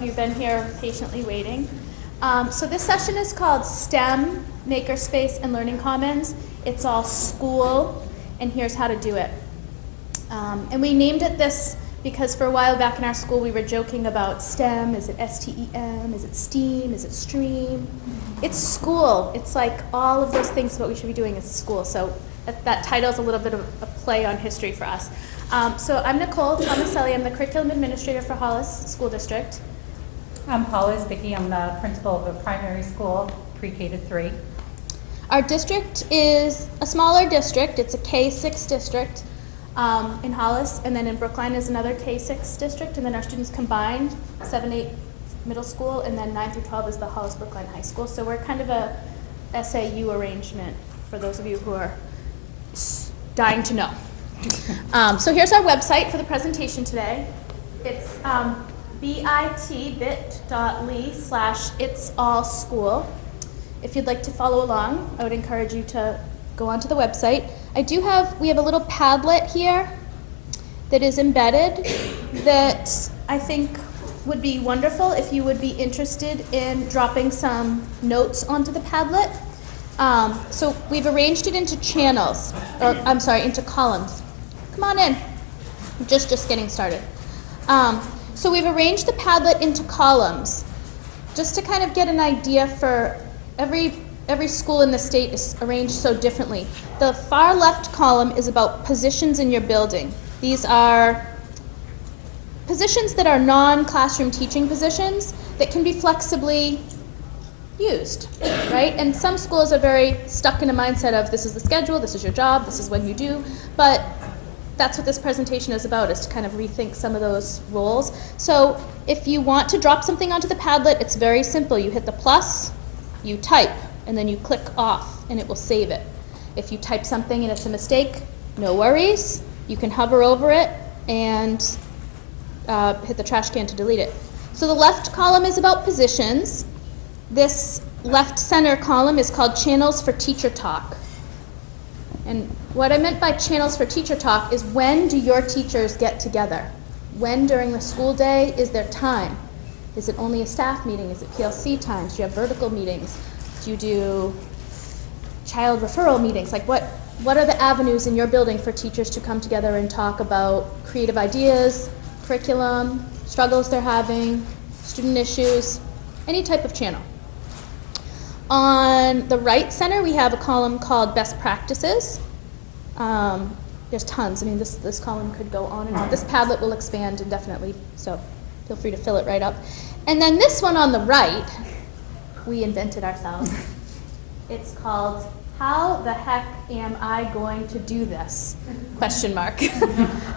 You've been here patiently waiting. So this session is called STEM, MakerSpace and Learning Commons. It's all school, and here's how to do it. And we named it this because for a while back in our school we were joking about STEM. Is it S-T-E-M? Is it STEAM? Is it STREAM? It's school. It's like all of those things what we should be doing is school. So that title is a little bit of a play on history for us. So I'm Nicole Tomaselli. I'm the Curriculum Administrator for Hollis School District. I'm Paula Zbicki. I'm the principal of a primary school, pre-K to 3. Our district is a smaller district. It's a K-6 district in Hollis, and then in Brookline is another K-6 district, and then our students combined, 7-8 middle school, and then 9 through 12 is the Hollis Brookline High School. So we're kind of a SAU arrangement for those of you who are dying to know. So here's our website for the presentation today. It's bit.ly/itsallschool. If you'd like to follow along, I would encourage you to go onto the website. We have a little Padlet here that is embedded that I think would be wonderful if you would be interested in dropping some notes onto the Padlet. So we've arranged it into channels, or I'm sorry, into columns. Come on in. Just getting started. So we've arranged the Padlet into columns just to kind of get an idea for every school in the state is arranged so differently. The far left column is about positions in your building. These are positions that are non-classroom teaching positions that can be flexibly used, right? And some schools are very stuck in a mindset of this is the schedule, this is your job, this is when you do, but that's what this presentation is about, is to kind of rethink some of those roles. So if you want to drop something onto the Padlet, it's very simple. You hit the plus, you type, and then you click off, and it will save it. If you type something and it's a mistake, no worries. You can hover over it and hit the trash can to delete it. So the left column is about positions. This left center column is called Channels for Teacher Talk. And what I meant by Channels for Teacher Talk is when do your teachers get together? When during the school day is there time? Is it only a staff meeting? Is it PLC times? Do you have vertical meetings? Do you do child referral meetings? Like what are the avenues in your building for teachers to come together and talk about creative ideas, curriculum, struggles they're having, student issues, any type of channel? On the right center, we have a column called Best Practices. There's tons. I mean, this column could go on and on. This Padlet will expand indefinitely, so feel free to fill it right up. And then this one on the right, we invented ourselves. It's called How the Heck Am I Going to Do This? ?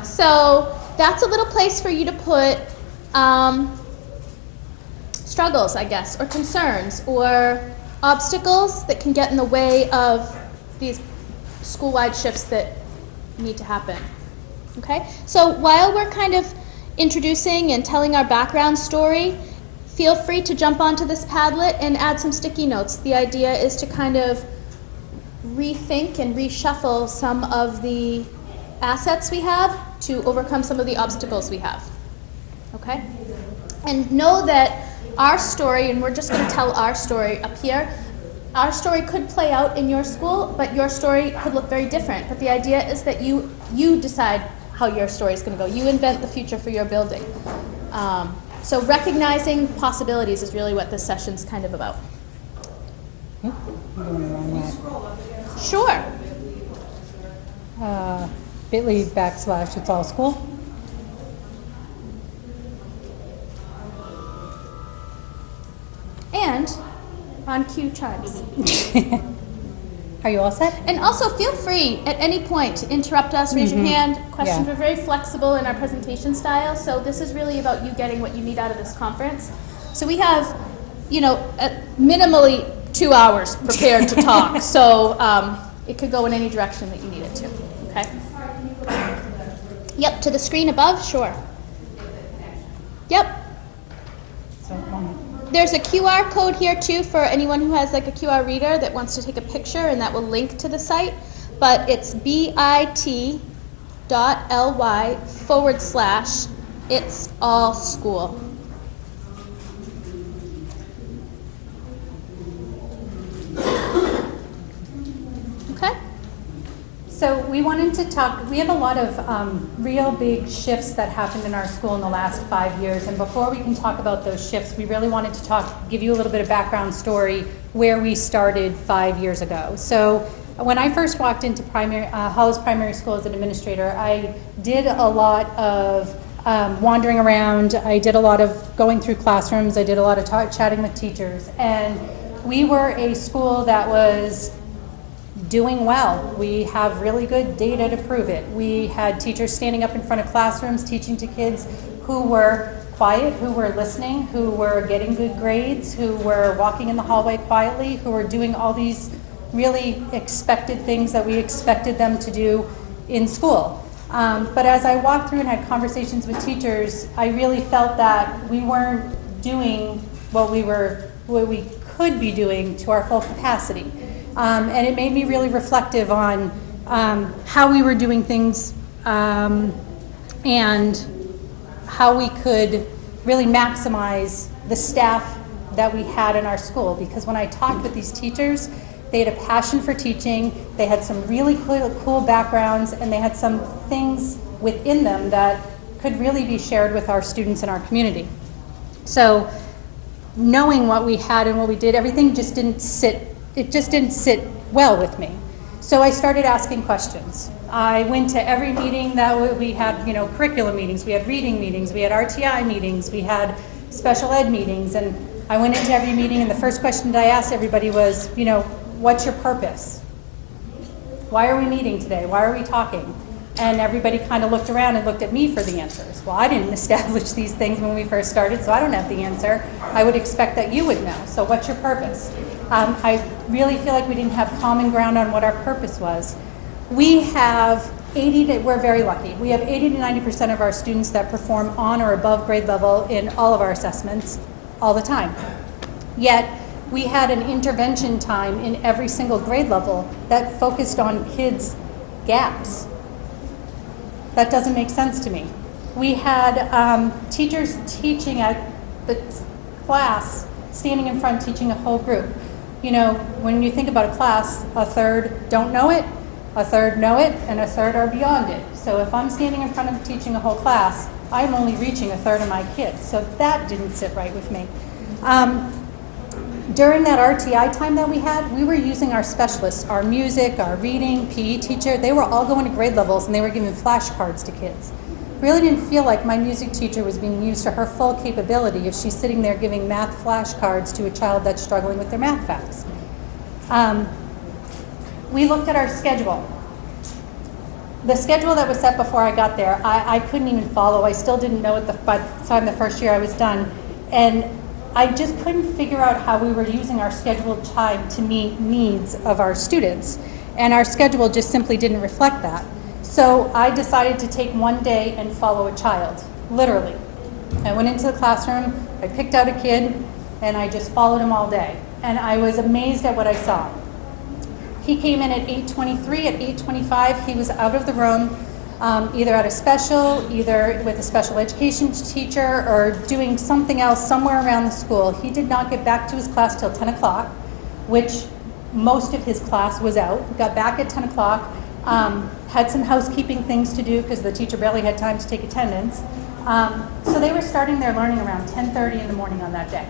So that's a little place for you to put struggles, I guess, or concerns, or obstacles that can get in the way of these school-wide shifts that need to happen. Okay? So while we're kind of introducing and telling our background story, feel free to jump onto this Padlet and add some sticky notes. The idea is to kind of rethink and reshuffle some of the assets we have to overcome some of the obstacles we have. Okay? And know that our story, and we're just going to tell our story up here, our story could play out in your school, but your story could look very different. But the idea is that you decide how your story is going to go. You invent the future for your building. So recognizing possibilities is really what this session's kind of about. Sure. bit.ly/itsallschool. And on cue chimes. Are you all set? And also feel free at any point to interrupt us, raise your hand. Questions are very flexible in our presentation style, so this is really about you getting what you need out of this conference. So we have, minimally 2 hours prepared to talk, so it could go in any direction that you need it to, okay? Yep, to the screen above, sure. Yep. There's a QR code here too for anyone who has like a QR reader that wants to take a picture, and that will link to the site. But it's bit.ly/itsallschool. So we wanted to talk, we have a lot of real big shifts that happened in our school in the last 5 years, and before we can talk about those shifts, we really wanted to give you a little bit of background story where we started 5 years ago. So when I first walked into Hollis Primary School as an administrator, I did a lot of wandering around. I did a lot of going through classrooms. I did a lot of chatting with teachers, and we were a school that was doing well. We have really good data to prove it. We had teachers standing up in front of classrooms teaching to kids who were quiet, who were listening, who were getting good grades, who were walking in the hallway quietly, who were doing all these really expected things that we expected them to do in school. But as I walked through and had conversations with teachers, I really felt that we weren't doing what we could be doing to our full capacity. And it made me really reflective on how we were doing things and how we could really maximize the staff that we had in our school. Because when I talked with these teachers, they had a passion for teaching, they had some really cool backgrounds, and they had some things within them that could really be shared with our students in our community. So knowing what we had and what we did, everything just didn't sit well with me. So I started asking questions. I went to every meeting that we had, curriculum meetings, we had reading meetings, we had RTI meetings, we had special ed meetings, and I went into every meeting and the first question that I asked everybody was, what's your purpose? Why are we meeting today? Why are we talking? And everybody kind of looked around and looked at me for the answers. Well, I didn't establish these things when we first started, so I don't have the answer. I would expect that you would know. So what's your purpose? I really feel like we didn't have common ground on what our purpose was. We have we're very lucky. We have 80 to 90% of our students that perform on or above grade level in all of our assessments all the time. Yet, we had an intervention time in every single grade level that focused on kids' gaps. That doesn't make sense to me. We had teachers teaching at the class, standing in front teaching a whole group. When you think about a class, a third don't know it, a third know it, and a third are beyond it. So if I'm standing in front of teaching a whole class, I'm only reaching a third of my kids. So that didn't sit right with me. During that RTI time that we had, we were using our specialists, our music, our reading, PE teacher. They were all going to grade levels and they were giving flashcards to kids. Really didn't feel like my music teacher was being used to her full capability if she's sitting there giving math flashcards to a child that's struggling with their math facts. We looked at our schedule. The schedule that was set before I got there, I couldn't even follow. I still didn't know it by the time the first year I was done. And I just couldn't figure out how we were using our scheduled time to meet needs of our students. And our schedule just simply didn't reflect that. So I decided to take one day and follow a child, literally. I went into the classroom, I picked out a kid, and I just followed him all day. And I was amazed at what I saw. He came in at 8:23, at 8:25 he was out of the room, either at a special, either with a special education teacher, or doing something else somewhere around the school. He did not get back to his class till 10 o'clock, which most of his class was out. Got back at 10 o'clock, had some housekeeping things to do because the teacher barely had time to take attendance. So they were starting their learning around 10:30 in the morning on that day.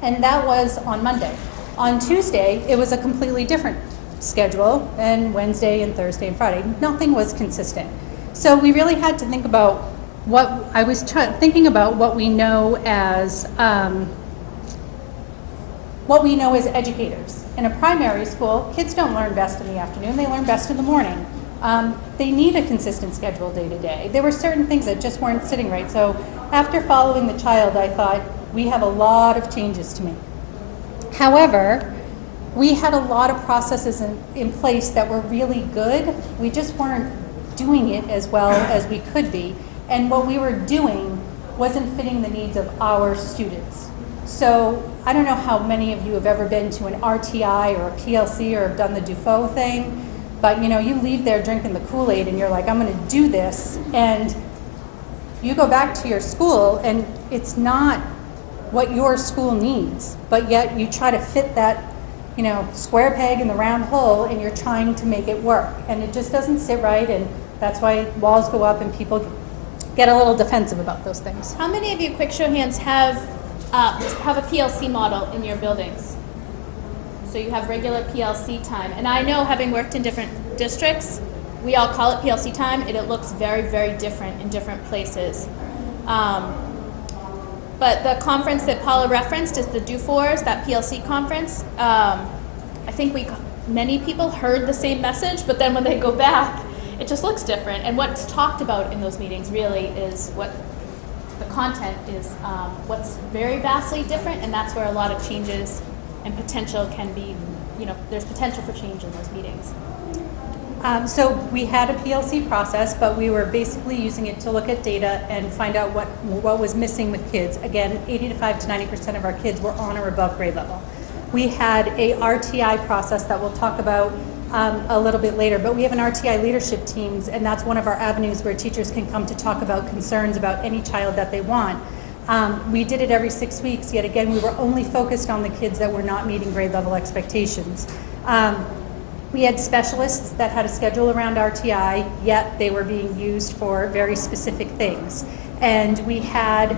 And that was on Monday. On Tuesday, it was a completely different schedule, and Wednesday and Thursday and Friday. Nothing was consistent. So we really had to think about thinking about what we know as educators. In a primary school, kids don't learn best in the afternoon, they learn best in the morning. They need a consistent schedule day to day. There were certain things that just weren't sitting right. So after following the child, I thought, we have a lot of changes to make. However, we had a lot of processes in place that were really good. We just weren't doing it as well as we could be. And what we were doing wasn't fitting the needs of our students. So I don't know how many of you have ever been to an RTI or a PLC or have done the Dufault thing, but you leave there drinking the Kool-Aid and you're like, I'm gonna do this. And you go back to your school and it's not what your school needs, but yet you try to fit that square peg in the round hole, and you're trying to make it work. And it just doesn't sit right, and that's why walls go up and people get a little defensive about those things. How many of you, quick show hands, have a PLC model in your buildings? So you have regular PLC time. And I know, having worked in different districts, we all call it PLC time, and it looks very, very different in different places. But the conference that Paula referenced is the DO4s, that PLC conference. I think many people heard the same message, but then when they go back, it just looks different. And what's talked about in those meetings really is what the content is, what's very vastly different, and that's where a lot of changes and potential can be, there's potential for change in those meetings. So we had a PLC process, but we were basically using it to look at data and find out what was missing with kids. Again, 85 to 90% of our kids were on or above grade level. We had a RTI process that we'll talk about a little bit later, but we have an RTI leadership teams, and that's one of our avenues where teachers can come to talk about concerns about any child that they want. We did it every 6 weeks, yet again, we were only focused on the kids that were not meeting grade level expectations. We had specialists that had a schedule around RTI, yet they were being used for very specific things. And we had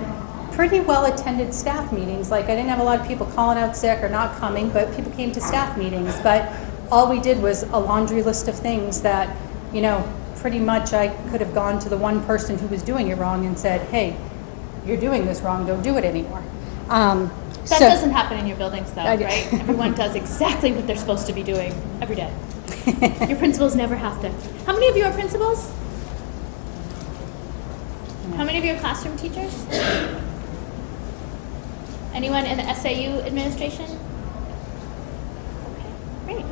pretty well attended staff meetings. Like, I didn't have a lot of people calling out sick or not coming, but people came to staff meetings. But all we did was a laundry list of things that, pretty much I could have gone to the one person who was doing it wrong and said, hey, you're doing this wrong, don't do it anymore. That doesn't happen in your buildings, though, right? Everyone does exactly what they're supposed to be doing every day. Your principals never have to. How many of you are principals? How many of you are classroom teachers? Anyone in the SAU administration? Okay, great.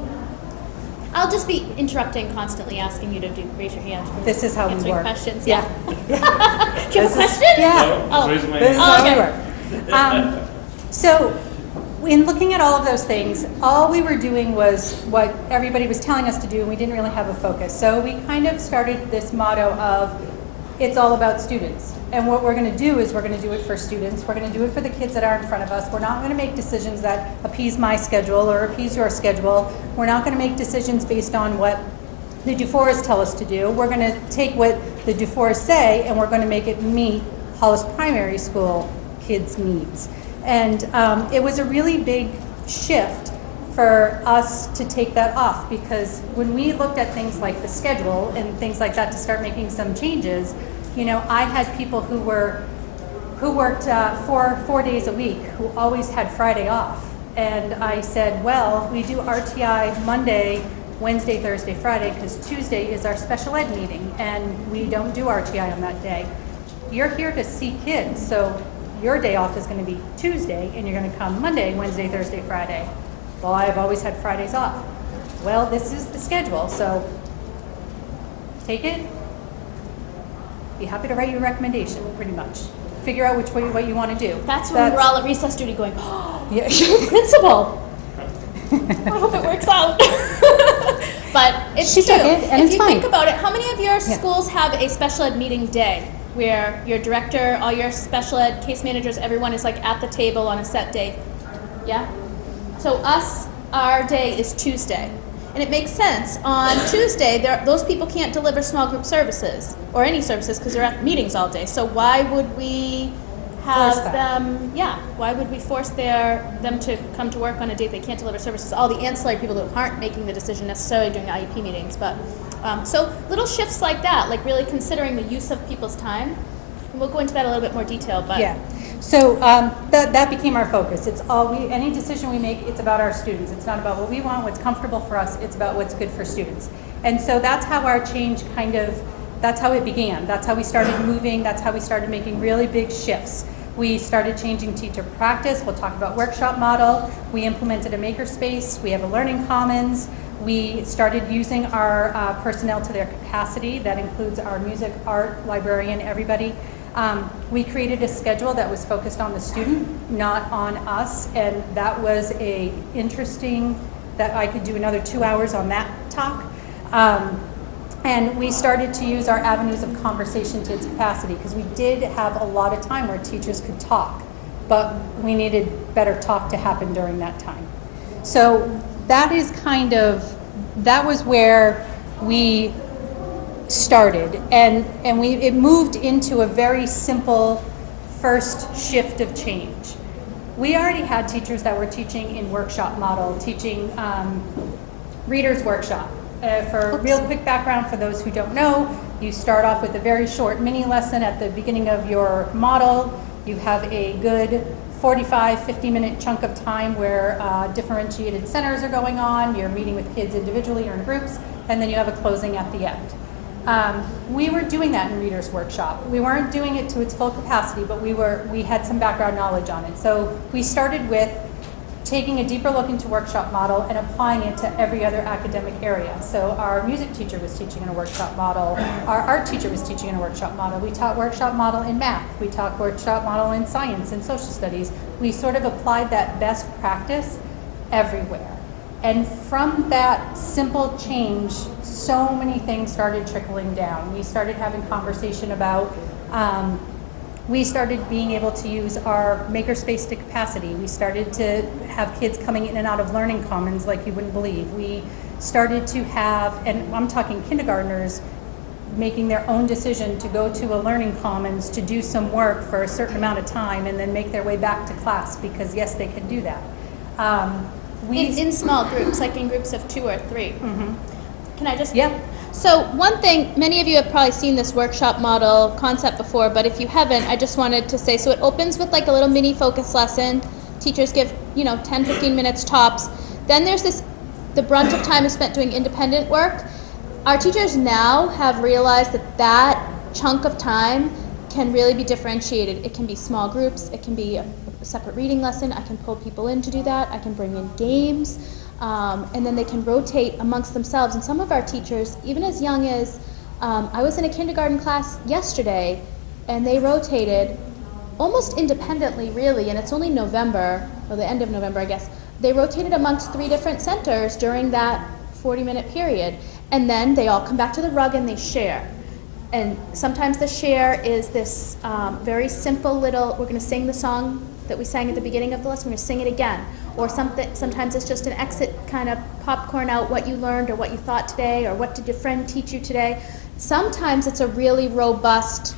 I'll just be interrupting constantly, asking you to raise your hand. This is how we answering work. questions. Yeah. Do you have a question? Yeah. Oh. Raise my This is hand. how we work. So, in looking at all of those things, all we were doing was what everybody was telling us to do, and we didn't really have a focus. So we kind of started this motto of, it's all about students. And what we're going to do is we're going to do it for students. We're going to do it for the kids that are in front of us. We're not going to make decisions that appease my schedule or appease your schedule. We're not going to make decisions based on what the DO4s tell us to do. We're going to take what the DO4s say, and we're going to make it meet Hollis Primary School kids' needs. And it was a really big shift for us to take that off, because when we looked at things like the schedule and things like that to start making some changes, I had people who worked 4 days a week who always had Friday off. And I said, well, we do RTI Monday, Wednesday, Thursday, Friday, because Tuesday is our special ed meeting, and we don't do RTI on that day. You're here to see kids, so your day off is going to be Tuesday, and you're going to come Monday, Wednesday, Thursday, Friday. Well, I've always had Fridays off. Well, this is the schedule, so take it. Be happy to write your recommendation, pretty much. Figure out what you want to do. That's when we're all at recess duty going, oh, yeah, you're principal. I hope it works out. But it's She true. took it, and if it's you fine. think about it, how many of your schools have a special ed meeting day where your director, all your special ed case managers, everyone is like at the table on a set day? Yeah? So our day is Tuesday. And it makes sense. On Tuesday, those people can't deliver small group services or any services because they're at meetings all day. So why would we have Force that. them, why would we force them to come to work on a date they can't deliver services? All the ancillary people that aren't making the decision necessarily during IEP meetings. But so little shifts like that, like really considering the use of people's time. And we'll go into that a little bit more detail. But Yeah. So that became our focus. It's any decision we make, it's about our students. It's not about what we want, what's comfortable for us. It's about what's good for students. And so that's how our change that's how it began. That's how we started moving. That's how we started making really big shifts. We started changing teacher practice. We'll talk about workshop model. We implemented a MakerSpace. We have a learning commons. We started using our personnel to their capacity. That includes our music, art, librarian, everybody. We created a schedule that was focused on the student, not on us, and that was interesting that I could do another 2 hours on that talk. And we started to use our avenues of conversation to its capacity, because we did have a lot of time where teachers could talk, but we needed better talk to happen during that time. So that is kind of, that was where we started, and it moved into a very simple first shift of change. We already had teachers that were teaching in workshop model, teaching readers workshop. For real quick background for those who don't know, you start off with a very short mini lesson at the beginning of your model. You have a good 45, 50-minute chunk of time where differentiated centers are going on. You're meeting with kids individually or in groups, and then you have a closing at the end. We were doing that in Reader's Workshop. We weren't doing it to its full capacity, but we had some background knowledge on it. So we started with taking a deeper look into workshop model and applying it to every other academic area. So our music teacher was teaching in a workshop model. Our art teacher was teaching in a workshop model. We taught workshop model in math. We taught workshop model in science and social studies. We sort of applied that best practice everywhere. And from that simple change, so many things started trickling down. We started having conversation about we started being able to use our MakerSpace to capacity. We started to have kids coming in and out of learning commons like you wouldn't believe. We started to have, and I'm talking kindergartners, making their own decision to go to a learning commons to do some work for a certain amount of time and then make their way back to class because yes, they can do that. In small groups, like in groups of 2 or 3. Mm-hmm. Can I just? Yeah. So one thing, many of you have probably seen this workshop model concept before, but if you haven't, I just wanted to say, so it opens with like a little mini focus lesson. Teachers give, 10, 15 minutes tops. Then there's this, the brunt of time is spent doing independent work. Our teachers now have realized that that chunk of time can really be differentiated. It can be small groups, it can be a separate reading lesson, I can pull people in to do that, I can bring in games, and then they can rotate amongst themselves. And some of our teachers, even as young as, I was in a kindergarten class yesterday, and they rotated almost independently really, and it's only November, or the end of November I guess, they rotated amongst 3 different centers during that 40-minute period. And then they all come back to the rug and they share. And sometimes the share is this very simple little, we're going to sing the song that we sang at the beginning of the lesson, we're going to sing it again. Or sometimes it's just an exit, kind of popcorn out what you learned or what you thought today or what did your friend teach you today. Sometimes it's a really robust,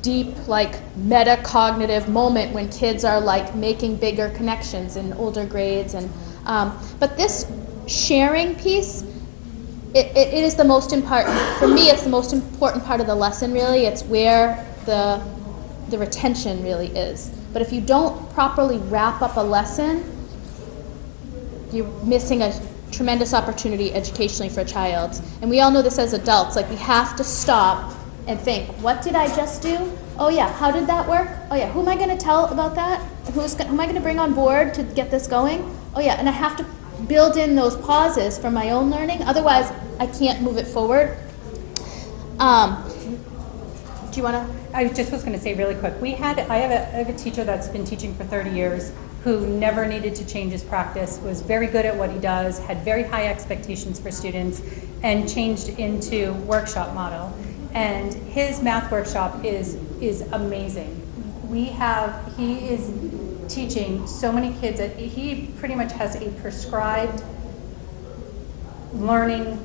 deep, like metacognitive moment when kids are like making bigger connections in older grades. And but this sharing piece, it is the most important, for me it's the most important part of the lesson really. It's where the retention really is. But if you don't properly wrap up a lesson, you're missing a tremendous opportunity educationally for a child. And we all know this as adults, like we have to stop and think, what did I just do? Oh yeah, how did that work? Oh yeah, who am I going to tell about that? Who am I going to bring on board to get this going? Oh yeah, and I have to build in those pauses for my own learning, otherwise I can't move it forward. Do you want to? I just was going to say really quick, I have a teacher that's been teaching for 30 years who never needed to change his practice, was very good at what he does, had very high expectations for students, and changed into workshop model. And his math workshop is amazing. He is teaching so many kids that he pretty much has a prescribed learning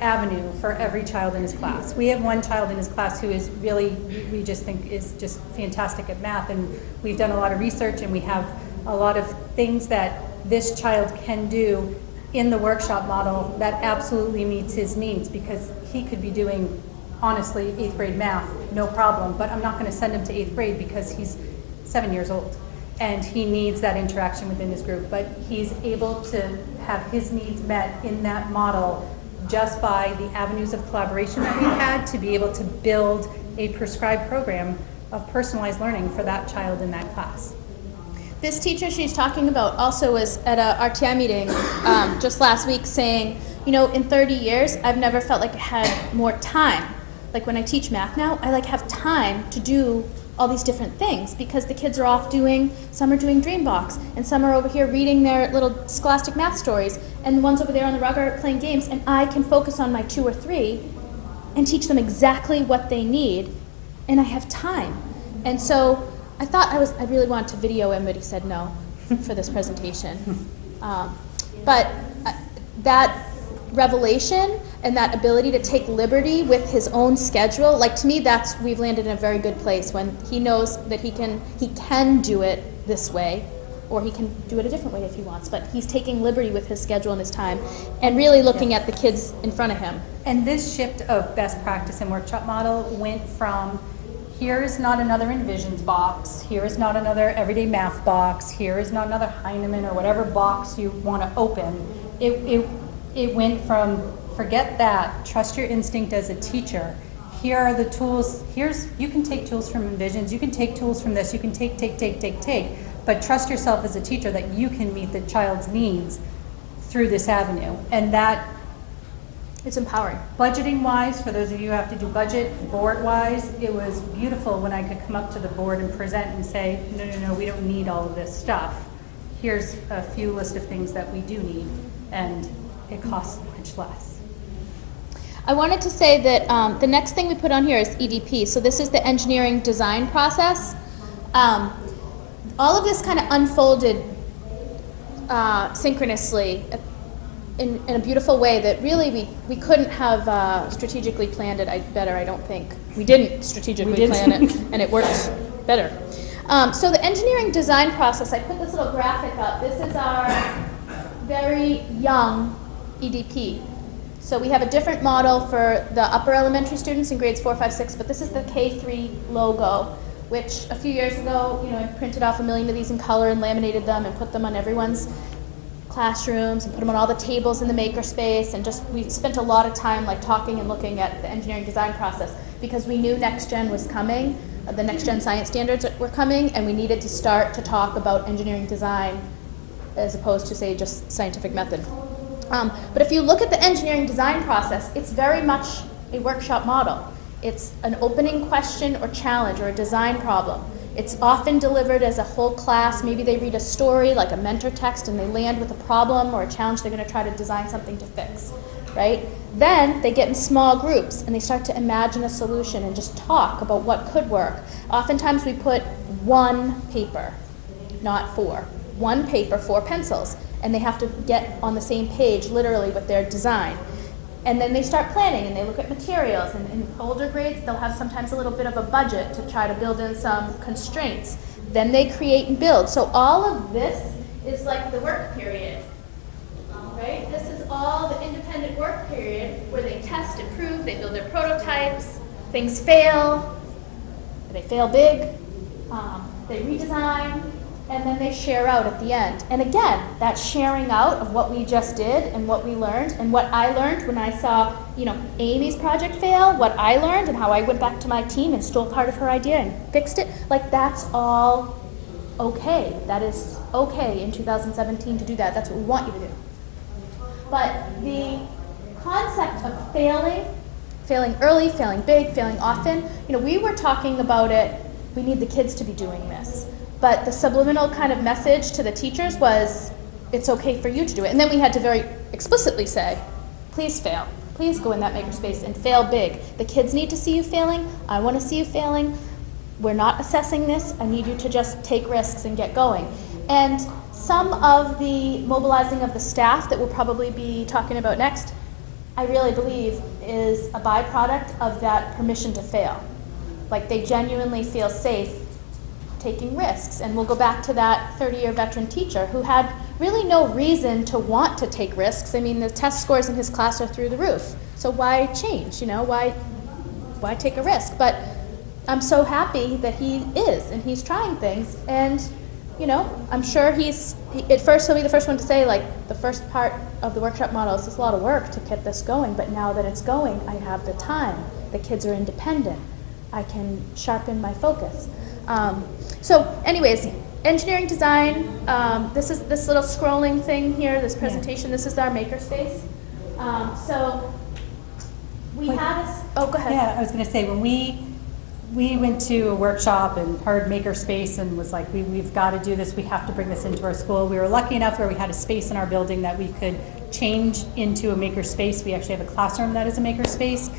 avenue for every child in his class. We have one child in his class who is really, we just think is just fantastic at math, and we've done a lot of research and we have a lot of things that this child can do in the workshop model that absolutely meets his needs, because he could be doing, honestly, 8th grade math, no problem, but I'm not going to send him to 8th grade because he's 7 years old and he needs that interaction within his group. But he's able to have his needs met in that model just by the avenues of collaboration that we've had to be able to build a prescribed program of personalized learning for that child in that class. This teacher she's talking about also was at a RTI meeting just last week saying, in 30 years, I've never felt like I had more time. Like when I teach math now, I have time to do all these different things because the kids are off some are doing Dreambox, and some are over here reading their little scholastic math stories, and the ones over there on the rug are playing games, and I can focus on my 2 or 3 and teach them exactly what they need, and I have time. And so I thought I really wanted to video him, but he said no for this presentation. But that revelation and that ability to take liberty with his own schedule, like to me, we've landed in a very good place when he knows that he can do it this way, or he can do it a different way if he wants, but he's taking liberty with his schedule and his time and really looking at the kids in front of him. And this shift of best practice and workshop model went from, here is not another Envisions box, here is not another everyday math box, here is not another Heinemann or whatever box you want to open. It went from, forget that, trust your instinct as a teacher. Here are the tools, you can take tools from Envisions, you can take tools from this, you can take, but trust yourself as a teacher that you can meet the child's needs through this avenue. And that, it's empowering. budgeting wise, for those of you who have to do budget, board wise, it was beautiful when I could come up to the board and present and say, no, we don't need all of this stuff. Here's a few list of things that we do need, and it costs much less. I wanted to say that the next thing we put on here is EDP. So this is the engineering design process. All of this kind of unfolded synchronously in a beautiful way that really we couldn't have strategically planned it better, I don't think. We didn't strategically plan it, and it worked better. So the engineering design process, I put this little graphic up. This is our very young EDP. So we have a different model for the upper elementary students in grades 4, 5, 6, but this is the K3 logo, which a few years ago, I printed off 1 million of these in color and laminated them and put them on everyone's classrooms and put them on all the tables in the MakerSpace, and we spent a lot of time talking and looking at the engineering design process because we knew Next Gen was coming, the Next Gen science standards were coming, and we needed to start to talk about engineering design as opposed to, say, just scientific method. But if you look at the engineering design process, it's very much a workshop model. It's an opening question or challenge or a design problem. It's often delivered as a whole class. Maybe they read a story like a mentor text and they land with a problem or a challenge they're going to try to design something to fix, right? Then they get in small groups and they start to imagine a solution and just talk about what could work. Oftentimes we put one paper, not 4. One paper, 4 pencils, and they have to get on the same page literally with their design. And then they start planning and they look at materials, and in older grades they'll have sometimes a little bit of a budget to try to build in some constraints. Then they create and build. So all of this is like the work period, right? This is all the independent work period where they test, improve, they build their prototypes, things fail, they fail big, they redesign, and then they share out at the end. And again, that sharing out of what we just did and what we learned and what I learned when I saw, Amy's project fail, what I learned and how I went back to my team and stole part of her idea and fixed it, that's all okay. That is okay in 2017 to do that. That's what we want you to do. But the concept of failing early, failing big, failing often, we were talking about it, we need the kids to be doing this. But the subliminal kind of message to the teachers was, it's okay for you to do it. And then we had to very explicitly say, please fail. Please go in that makerspace and fail big. The kids need to see you failing. I want to see you failing. We're not assessing this. I need you to just take risks and get going. And some of the mobilizing of the staff that we'll probably be talking about next, I really believe is a byproduct of that permission to fail. They genuinely feel safe taking risks. And we'll go back to that 30-year veteran teacher who had really no reason to want to take risks. I mean, the test scores in his class are through the roof. So why change, Why take a risk? But I'm so happy that he is, and he's trying things. And, I'm sure at first he'll be the first one to say, the first part of the workshop model is just a lot of work to get this going. But now that it's going, I have the time. The kids are independent. I can sharpen my focus. So anyways, engineering design, this is this little scrolling thing here, this presentation, this is our MakerSpace. So we have this, oh, go ahead. Yeah, I was going to say, when we went to a workshop and heard MakerSpace and was like, we've got to do this, we have to bring this into our school. We were lucky enough where we had a space in our building that we could change into a MakerSpace. We actually have a classroom that is a MakerSpace.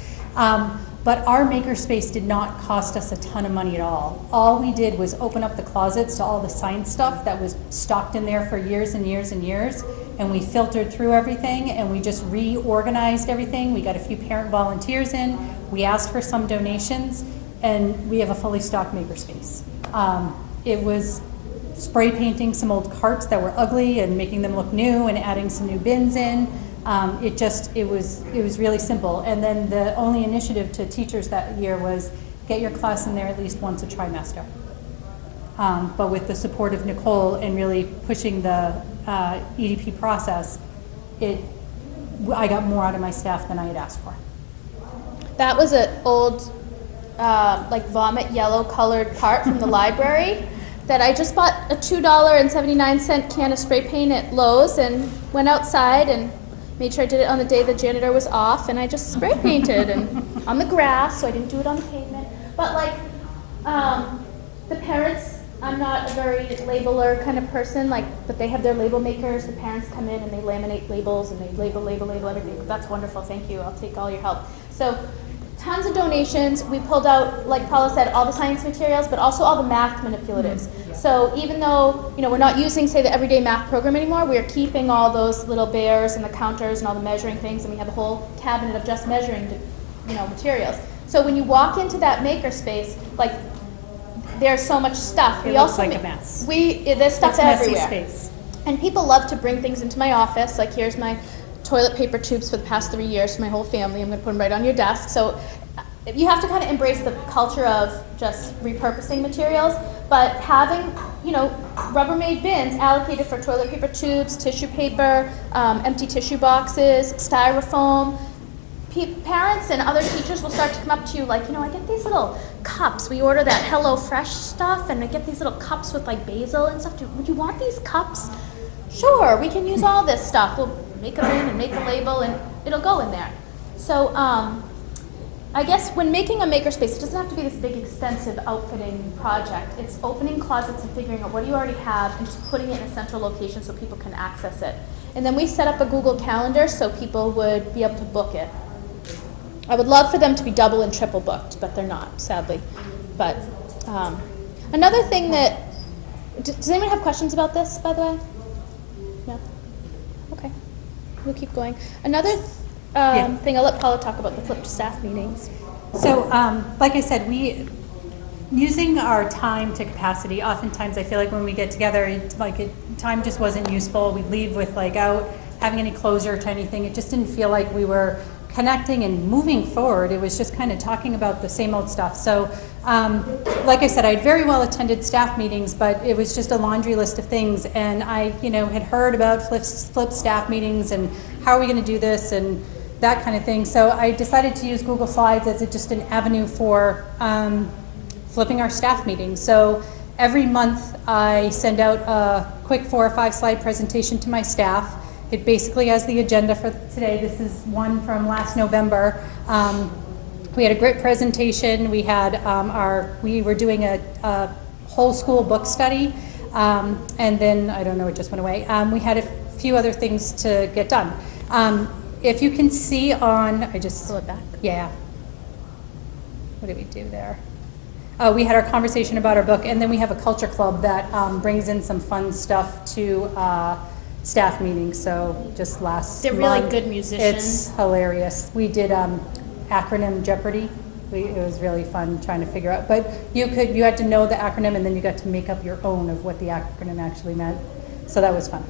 But our makerspace did not cost us a ton of money at all. All we did was open up the closets to all the science stuff that was stocked in there for years and years and years, and we filtered through everything, and we just reorganized everything. We got a few parent volunteers in, we asked for some donations, and we have a fully stocked makerspace. It was spray painting some old carts that were ugly and making them look new and adding some new bins in. It was really simple. And then the only initiative to teachers that year was get your class in there at least once a trimester. But with the support of Nicole and really pushing the EDP process, I got more out of my staff than I had asked for. That was an old, like vomit yellow colored cart from the library that I just bought a $2.79 can of spray paint at Lowe's and went outside and made sure I did it on the day the janitor was off, and I just spray painted and on the grass, so I didn't do it on the pavement. But like the parents, I'm not a very labeler kind of person, but they have their label makers. The parents come in and they laminate labels and they label everything. That's wonderful, thank you, I'll take all your help. So tons of donations. We pulled out, like Paula said, all the science materials, but also all the math manipulatives. So even though we're not using, say, the everyday math program anymore, we are keeping all those little bears and the counters and all the measuring things, and we have a whole cabinet of just measuring materials. So when you walk into that makerspace, like, there's so much stuff. It looks like a mess. There's stuff everywhere. Messy space. And people love to bring things into my office. Like, here's my toilet paper tubes for the past 3 years for my whole family. I'm going to put them right on your desk. So you have to kind of embrace the culture of just repurposing materials, but having, Rubbermaid bins allocated for toilet paper tubes, tissue paper, empty tissue boxes, styrofoam. Parents and other teachers will start to come up to you like, I get these little cups. We order that Hello Fresh stuff, and I get these little cups with like basil and stuff. Would you want these cups? Sure, we can use all this stuff. We'll make them in and make a label, and it'll go in there. So I guess when making a makerspace, it doesn't have to be this big, extensive outfitting project. It's opening closets and figuring out what do you already have and just putting it in a central location so people can access it. And then we set up a Google Calendar so people would be able to book it. I would love for them to be double and triple booked, but they're not, sadly. But another thing that, does anyone have questions about this, by the way? No? Okay, we'll keep going. Another thing, I'll let Paula talk about the flipped staff meetings. So, like I said, using our time to capacity, oftentimes I feel like when we get together, time just wasn't useful. We'd leave without having any closure to anything. It just didn't feel like we were connecting and moving forward. It was just kind of talking about the same old stuff. So, like I said, I had very well attended staff meetings, but it was just a laundry list of things. And I, had heard about flipped staff meetings and how are we going to do this and that kind of thing. So I decided to use Google Slides as just an avenue for flipping our staff meetings. So every month I send out a quick 4 or 5 slide presentation to my staff. It basically has the agenda for today. This is one from last November. We had a great presentation. We had we were doing a whole school book study, and then I don't know, it just went away. We had a few other things to get done. If you can see on, I just pull it back. Yeah. What did we do there? We had our conversation about our book, and then we have a culture club that brings in some fun stuff to staff meetings. So just last They're month, really good musicians. It's hilarious. We did acronym Jeopardy. It was really fun trying to figure out. But you had to know the acronym, and then you got to make up your own of what the acronym actually meant. So that was fun.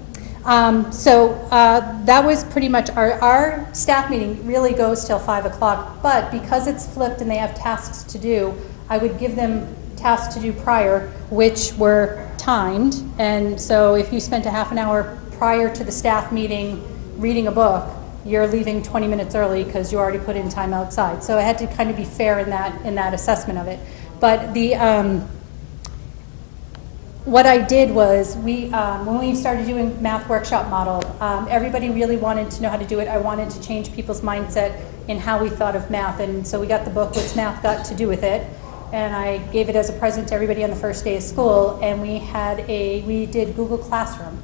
That was pretty much our staff meeting. Really goes till 5 o'clock. But because it's flipped and they have tasks to do, I would give them tasks to do prior, which were timed. And so if you spent a half an hour prior to the staff meeting reading a book, you're leaving 20 minutes early because you already put in time outside. So I had to kind of be fair in that assessment of it. But what I did was when we started doing math workshop model, everybody really wanted to know how to do it. I wanted to change people's mindset in how we thought of math, and so we got the book, What's Math Got to Do with It? And I gave it as a present to everybody on the first day of school, and we did Google Classroom.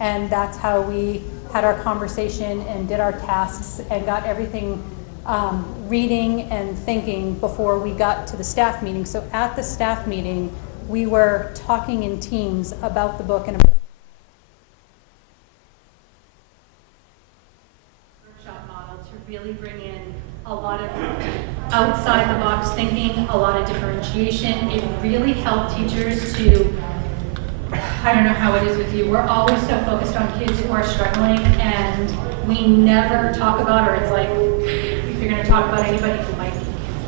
And that's how we had our conversation and did our tasks and got everything reading and thinking before we got to the staff meeting. So at the staff meeting, we were talking in teams about the book and workshop model to really bring in a lot of outside the box thinking, a lot of differentiation. It really helped teachers to, I don't know how it is with you, we're always so focused on kids who are struggling, and we never talk about, or it's like, if you're gonna talk about anybody who might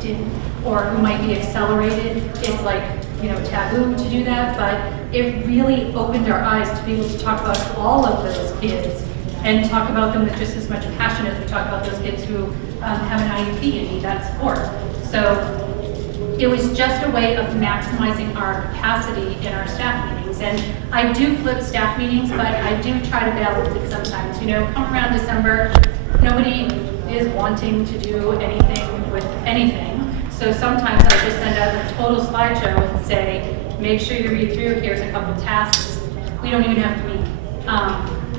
be or who might be accelerated, it's like, you know, taboo to do that, but it really opened our eyes to be able to talk about all of those kids and talk about them with just as much passion as we talk about those kids who have an IEP and need that support. So it was just a way of maximizing our capacity in our staff meetings. And I do flip staff meetings, but I do try to balance it sometimes. You know, come around December, nobody is wanting to do anything with anything. So sometimes I just send out a total slideshow and say, make sure you read through, here's a couple tasks. We don't even have to meet.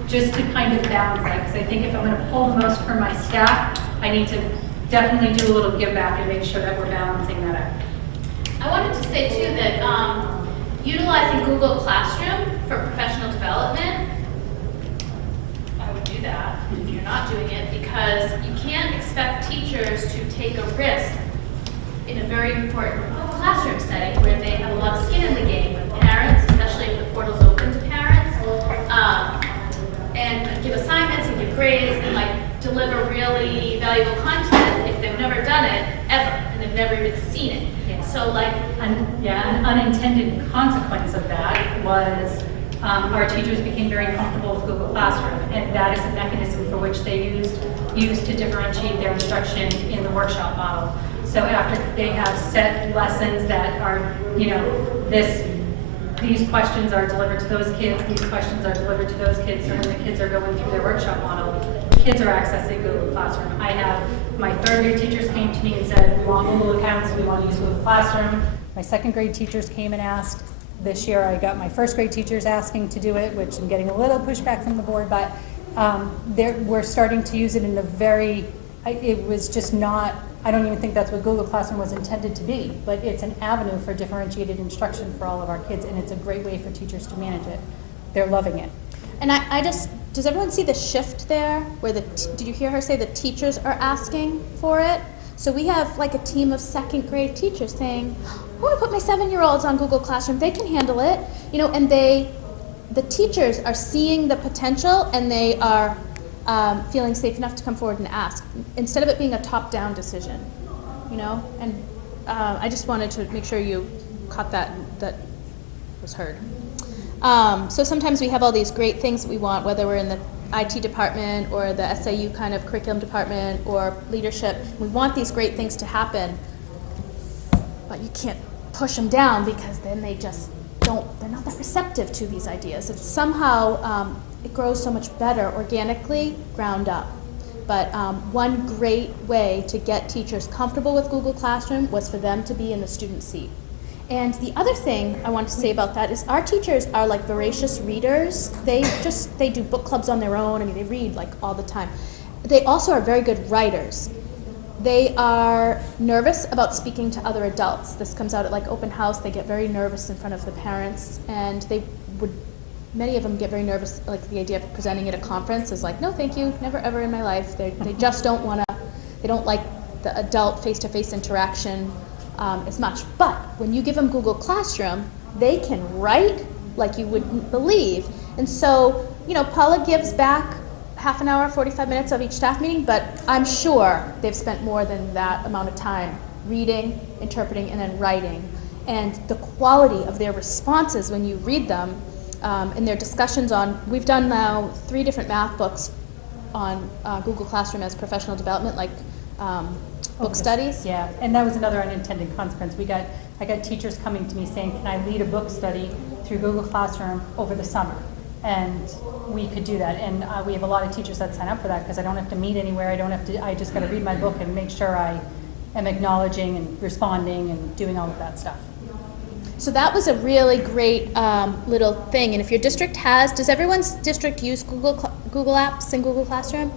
Just to kind of balance that, because I think if I'm going to pull the most from my staff, I need to definitely do a little give back and make sure that we're balancing that out. I wanted to say too that utilizing Google Classroom for professional development, I would do that if you're not doing it, because you can't expect teachers to take a risk in a very important classroom setting where they have a lot of skin in the game with parents, especially if the portal's open to parents, and give assignments and give grades and like deliver really valuable content if they've never done it ever and they've never even seen it. Yeah. So like, an unintended consequence of that was our teachers became very comfortable with Google Classroom, and that is a mechanism for which they used to differentiate their instruction in the workshop model. So after they have set lessons that are, you know, these questions are delivered to those kids, these questions are delivered to those kids, so when the kids are going through their workshop model, kids are accessing Google Classroom. I have, my third grade teachers came to me and said, we want Google accounts, we want to use Google Classroom. My second grade teachers came and asked. This year I got my first grade teachers asking to do it, which I'm getting a little pushback from the board, but we're starting to use it in a very, it was just not, I don't even think that's what Google Classroom was intended to be, but it's an avenue for differentiated instruction for all of our kids, and it's a great way for teachers to manage it. They're loving it. and I just, does everyone see the shift there where did you hear her say the teachers are asking for it? So we have like a team of second grade teachers saying, I want to put my 7-year-olds on Google Classroom, they can handle it, you know, and the teachers are seeing the potential and they are feeling safe enough to come forward and ask, instead of it being a top-down decision, you know? And I just wanted to make sure you caught that was heard. So sometimes we have all these great things that we want, whether we're in the IT department or the SAU kind of curriculum department or leadership. We want these great things to happen, but you can't push them down because then they just they're not that receptive to these ideas. It's somehow, it grows so much better organically, ground up. But one great way to get teachers comfortable with Google Classroom was for them to be in the student seat. And the other thing I want to say about that is our teachers are like voracious readers. They do book clubs on their own. I mean, they read like all the time. They also are very good writers. They are nervous about speaking to other adults. This comes out at like open house. They get very nervous in front of the parents, and many of them get very nervous, like the idea of presenting at a conference is like, no thank you, never ever in my life. They just don't want to, they don't like the adult face-to-face interaction as much. But when you give them Google Classroom, they can write like you wouldn't believe. And so, you know, Paula gives back half an hour, 45 minutes of each staff meeting, but I'm sure they've spent more than that amount of time reading, interpreting, and then writing. And the quality of their responses when you read them, and their discussions on, we've done now 3 different math books on Google Classroom as professional development, like book studies. Yeah, and that was another unintended consequence. I got teachers coming to me saying, can I lead a book study through Google Classroom over the summer? And we could do that, and we have a lot of teachers that sign up for that because I don't have to meet anywhere. I just got to read my book and make sure I am acknowledging and responding and doing all of that stuff. So that was a really great little thing. And if your district does everyone's district use Google Apps and Google Classroom?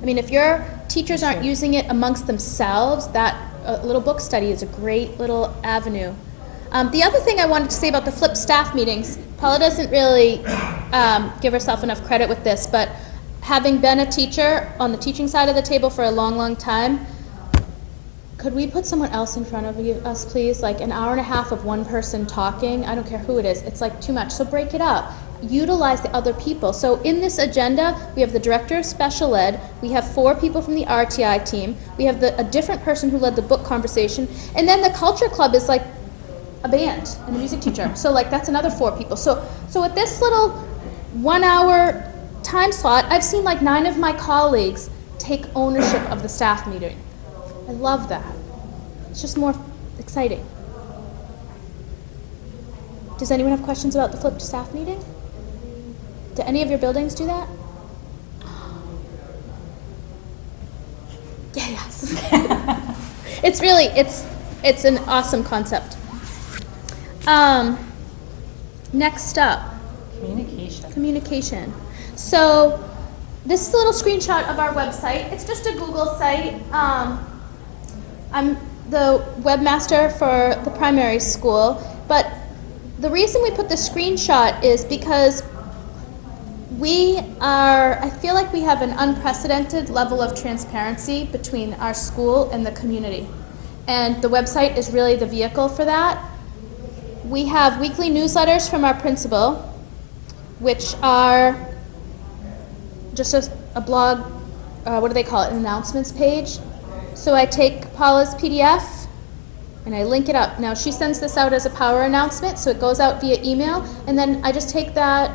I mean, if your teachers aren't using it amongst themselves, that little book study is a great little avenue. The other thing I wanted to say about the flipped staff meetings, Paula doesn't really give herself enough credit with this, but having been a teacher on the teaching side of the table for a long, long time, could we put someone else in front of us, please? Like an hour and a half of one person talking, I don't care who it is, it's like too much. So break it up. Utilize the other people. So in this agenda, we have the director of special ed, we have 4 people from the RTI team, we have a different person who led the book conversation, and then the culture club is like a band and a music teacher. So like that's another 4 people. So with this little 1 hour time slot, I've seen like 9 of my colleagues take ownership of the staff meeting. I love that. It's just more exciting. Does anyone have questions about the flipped staff meeting? Do any of your buildings do that? Yeah, yes. It's really, it's an awesome concept. Next up. Communication. So this is a little screenshot of our website. It's just a Google site. I'm the webmaster for the primary school, but the reason we put the screenshot is because I feel like we have an unprecedented level of transparency between our school and the community. And the website is really the vehicle for that. We have weekly newsletters from our principal, which are just a blog, what do they call it, an announcements page. So I take Paula's PDF and I link it up. Now she sends this out as a power announcement, so it goes out via email, and then I just take that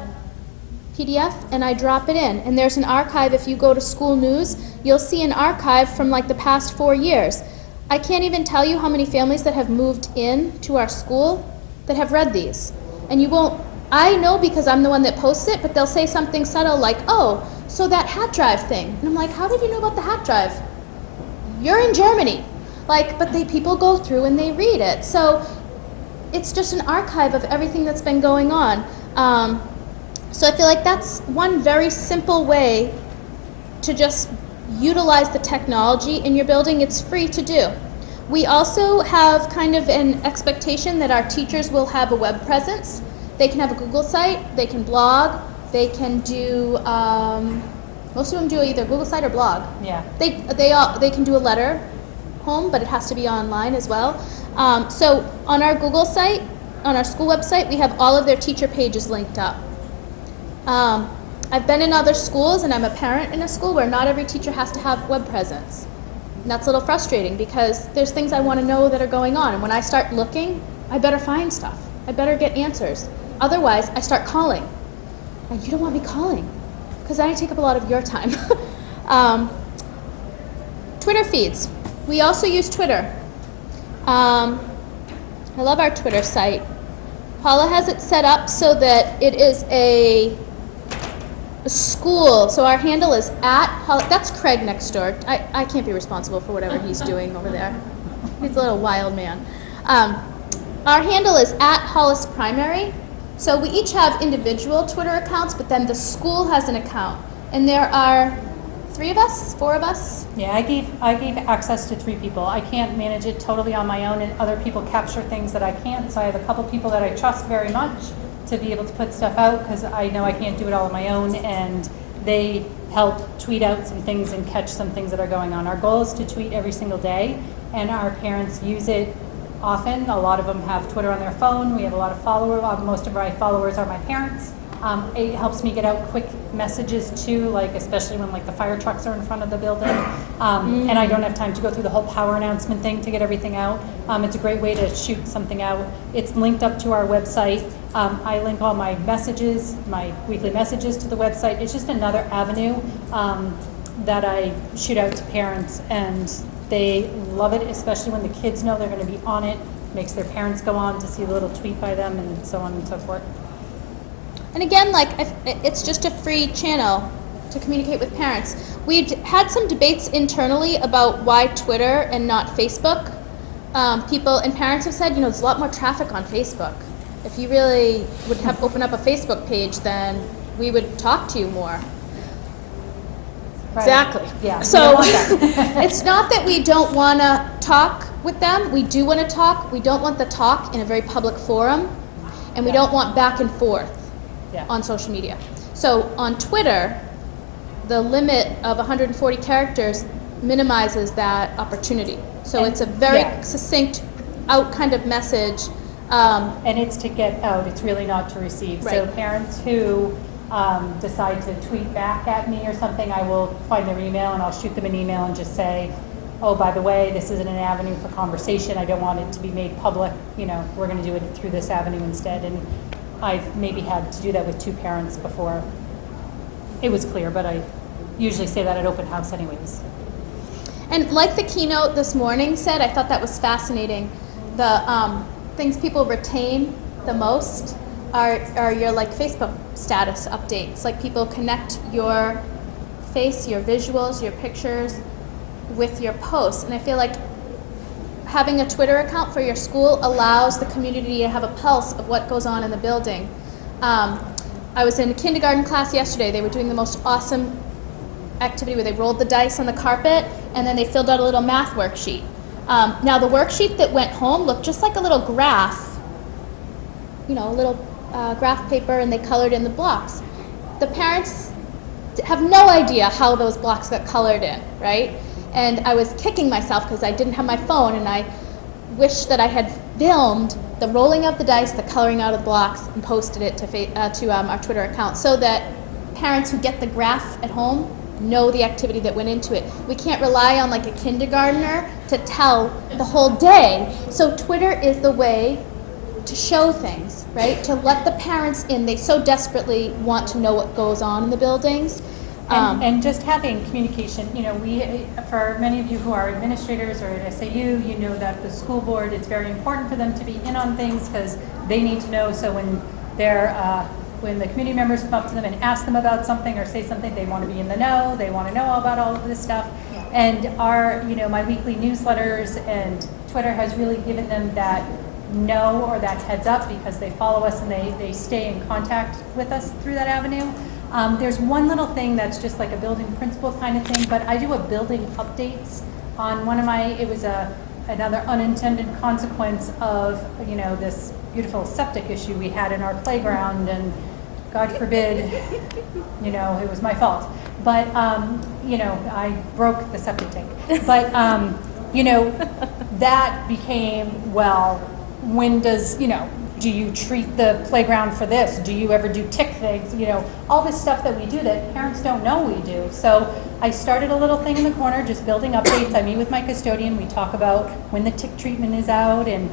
PDF and I drop it in. And there's an archive. If you go to school news, you'll see an archive from like the past 4 years. I can't even tell you how many families that have moved in to our school that have read these. And you won't, I know because I'm the one that posts it, but they'll say something subtle like, oh, so that hat drive thing. And I'm like, how did you know about the hat drive? You're in Germany. Like, but people go through and they read it. So it's just an archive of everything that's been going on. So I feel like that's one very simple way to just utilize the technology in your building. It's free to do. We also have kind of an expectation that our teachers will have a web presence. They can have a Google site, they can blog, they can do, most of them do either Google site or blog. Yeah. They can do a letter home, but it has to be online as well. So on our Google site, on our school website, we have all of their teacher pages linked up. I've been in other schools, and I'm a parent in a school where not every teacher has to have web presence. And that's a little frustrating because there's things I want to know that are going on. And when I start looking, I better find stuff. I better get answers. Otherwise, I start calling. And you don't want me calling because then I take up a lot of your time. Twitter feeds. We also use Twitter. I love our Twitter site. Paula has it set up so that it is a school. So our handle is that's Craig next door. I can't be responsible for whatever he's doing over there. He's a little wild man. Our handle is @Hollis Primary. So we each have individual Twitter accounts, but then the school has an account. And there are 3 of us, 4 of us. Yeah, I gave access to 3 people. I can't manage it totally on my own, and other people capture things that I can't. So I have a couple people that I trust very much to be able to put stuff out because I know I can't do it all on my own, and they help tweet out some things and catch some things that are going on. Our goal is to tweet every single day, and our parents use it often. A lot of them have Twitter on their phone. We have a lot of followers. Most of my followers are my parents. It helps me get out quick messages too, like especially when like the fire trucks are in front of the building, and I don't have time to go through the whole power announcement thing to get everything out. It's a great way to shoot something out. It's linked up to our website. I link all my messages, my weekly messages to the website. It's just another avenue that I shoot out to parents, and they love it, especially when the kids know they're going to be on it. Makes their parents go on to see the little tweet by them, and so on and so forth. And again, like, it's just a free channel to communicate with parents. We've had some debates internally about why Twitter and not Facebook. People and parents have said, there's a lot more traffic on Facebook. If you really would open up a Facebook page, then we would talk to you more. Exactly. Yeah, we So don't want that. it's not that we don't want to talk with them. We do want to talk. We don't want the talk in a very public forum, and we Yeah. don't want back and forth Yeah. on social media. So on Twitter, the limit of 140 characters minimizes that opportunity. So And- it's a very yeah. succinct out kind of message. And it's to get out, it's really not to receive. So Right. parents who decide to tweet back at me or something, I will find their email and I'll shoot them an email and just say, oh, by the way, this isn't an avenue for conversation. I don't want it to be made public. You know, we're going to do it through this avenue instead. And I've maybe had to do that with 2 parents before it was clear, but I usually say that at open house anyways. And like the keynote this morning said, I thought that was fascinating. The things people retain the most are your like Facebook status updates. Like people connect your face, your visuals, your pictures with your posts. And I feel like having a Twitter account for your school allows the community to have a pulse of what goes on in the building. I was in a kindergarten class yesterday. They were doing the most awesome activity where they rolled the dice on the carpet and then they filled out a little math worksheet. Now the worksheet that went home looked just like a little graph, you know, a little graph paper, and they colored in the blocks. The parents have no idea how those blocks got colored in, right? And I was kicking myself because I didn't have my phone, and I wished that I had filmed the rolling of the dice, the coloring out of the blocks, and posted it to our Twitter account so that parents who get the graph at home know the activity that went into it. We can't rely on like a kindergartner to tell the whole day. So Twitter is the way to show things, right? To let the parents in. They so desperately want to know what goes on in the buildings. And just having communication, you know, for many of you who are administrators or at SAU, you know that the school board, it's very important for them to be in on things because they need to know. So when when the community members come up to them and ask them about something or say something, they want to be in the know. They want to know all about all of this stuff. Yeah. And my weekly newsletters and Twitter has really given them that know or that heads up because they follow us and they stay in contact with us through that avenue. There's one little thing that's just like a building principles kind of thing, but I do a building updates on one of it was another unintended consequence of, this beautiful septic issue we had in our playground, and God forbid, it was my fault. But, I broke the septic tank. But, that became, well, when does, do you treat the playground for this? Do you ever do tick things? All this stuff that we do that parents don't know we do. So I started a little thing in the corner, just building updates. I meet with my custodian. We talk about when the tick treatment is out and,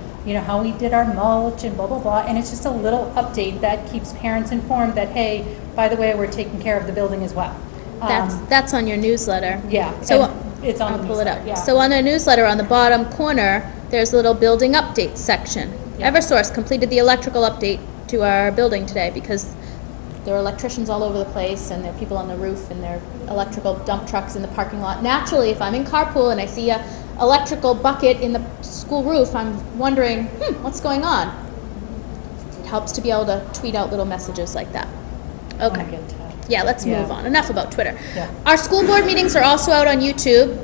how we did our mulch and blah, blah, blah. And it's just a little update that keeps parents informed that, hey, by the way, we're taking care of the building as well. That's on your newsletter. Yeah. So it's on I'll the pull it newsletter, up. yeah. So on the newsletter, on the bottom corner, there's a little building updates section. Yeah. Eversource completed the electrical update to our building today because there are electricians all over the place and there are people on the roof and there are electrical dump trucks in the parking lot. Naturally, if I'm in carpool and I see a electrical bucket in the school roof, I'm wondering, what's going on? It helps to be able to tweet out little messages like that. Okay. Yeah, let's move on. Enough about Twitter. Yeah. Our school board meetings are also out on YouTube.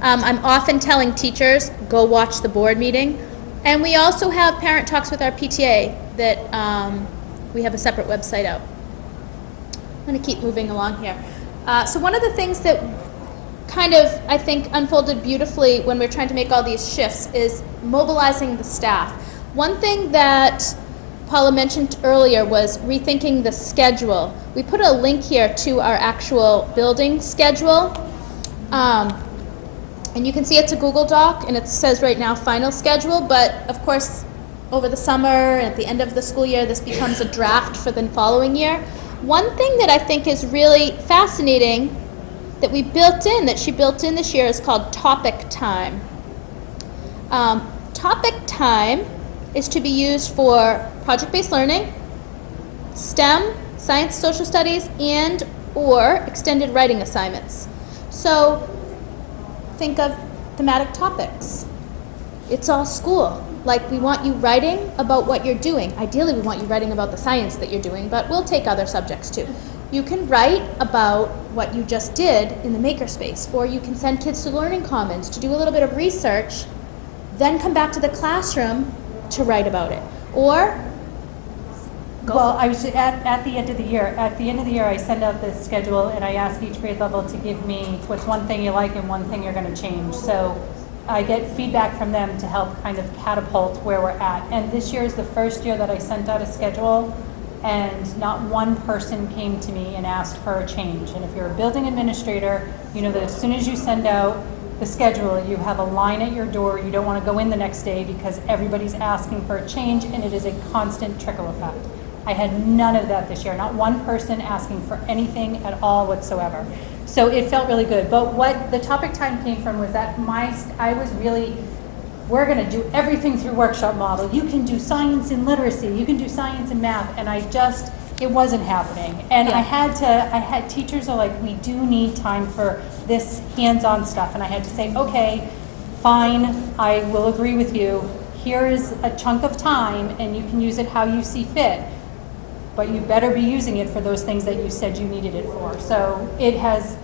I'm often telling teachers, go watch the board meeting. And we also have parent talks with our PTA that we have a separate website out. I'm going to keep moving along here. So one of the things that kind of, I think, unfolded beautifully when we're trying to make all these shifts is mobilizing the staff. One thing that Paula mentioned earlier was rethinking the schedule. We put a link here to our actual building schedule. And you can see it's a Google Doc, and it says right now final schedule, but of course over the summer and at the end of the school year this becomes a draft for the following year. One thing that I think is really fascinating that she built in this year is called topic time. Topic time is to be used for project-based learning, STEM, science, social studies, and or extended writing assignments. So think of thematic topics. It's all school. Like, we want you writing about what you're doing. Ideally, we want you writing about the science that you're doing, but we'll take other subjects too. You can write about what you just did in the Makerspace, or you can send kids to Learning Commons to do a little bit of research, then come back to the classroom to write about it. Or well, I was at the end of the year. At the end of the year, I send out the schedule and I ask each grade level to give me what's one thing you like and one thing you're going to change. So I get feedback from them to help kind of catapult where we're at. And this year is the first year that I sent out a schedule and not one person came to me and asked for a change. And if you're a building administrator, you know that as soon as you send out the schedule, you have a line at your door. You don't want to go in the next day because everybody's asking for a change, and it is a constant trickle effect. I had none of that this year, not one person asking for anything at all whatsoever. So it felt really good. But what the topic time came from was that I was really, we're going to do everything through workshop model. You can do science and literacy, you can do science and math, and it wasn't happening. And Yeah. I had teachers are like, we do need time for this hands-on stuff. And I had to say, okay, fine, I will agree with you. Here is a chunk of time and you can use it how you see fit. But you better be using it for those things that you said you needed it for. So it has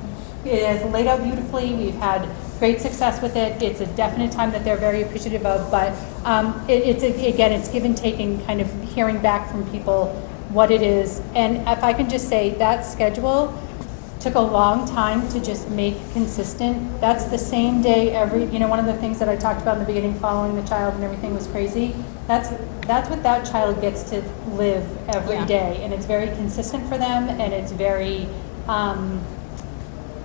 laid out beautifully. We've had great success with it. It's a definite time that they're very appreciative of, but it's give and take and kind of hearing back from people what it is. And if I can just say, that schedule took a long time to just make consistent. That's the same day one of the things that I talked about in the beginning, following the child and everything was crazy. That's what that child gets to live every day, and it's very consistent for them, and it's very,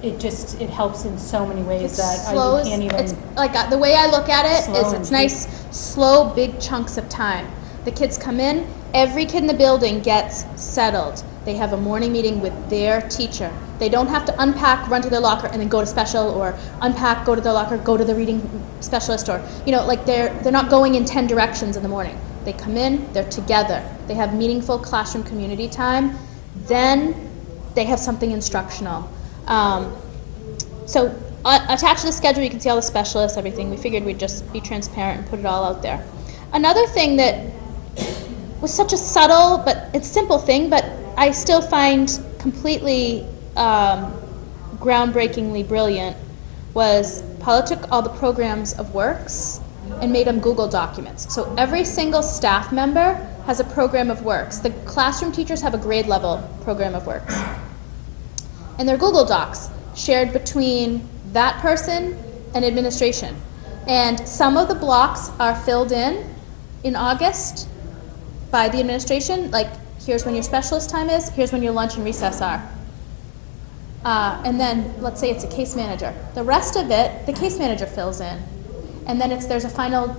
it helps in so many ways you can't even. It's like the way I look at it is it's nice, deep. slow, big chunks of time. The kids come in, every kid in the building gets settled. They have a morning meeting with their teacher. They don't have to unpack, run to their locker, and then go to special, or unpack, go to their locker, go to the reading specialist, or like they're not going in 10 directions in the morning. They come in, they're together. They have meaningful classroom community time. Then they have something instructional. So attached to the schedule, you can see all the specialists, everything. We figured we'd just be transparent and put it all out there. Another thing that was such a subtle, but it's simple thing, but I still find completely groundbreakingly brilliant, was Paula took all the programs of works and made them Google documents. So every single staff member has a program of works. The classroom teachers have a grade level program of works. And they're Google Docs shared between that person and administration. And some of the blocks are filled in August by the administration, like here's when your specialist time is, here's when your lunch and recess are. And then let's say it's a case manager. The rest of it, the case manager fills in. And then there's a final,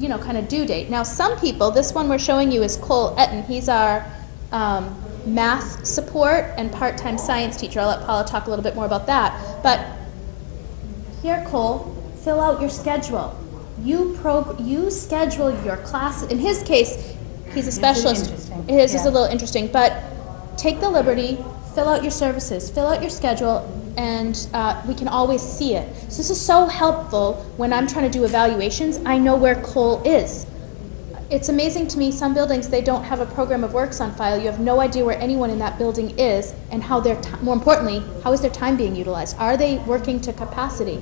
kind of due date. Now some people, this one we're showing you is Cole Etten. He's our math support and part-time science teacher. I'll let Paula talk a little bit more about that. But here, Cole, fill out your schedule. You schedule your class. In his case, he's a specialist. His is a little interesting, but take the liberty, fill out your services, fill out your schedule, and we can always see it. So this is so helpful when I'm trying to do evaluations. I know where Cole is. It's amazing to me, some buildings, they don't have a program of works on file. You have no idea where anyone in that building is and how more importantly, how is their time being utilized? Are they working to capacity?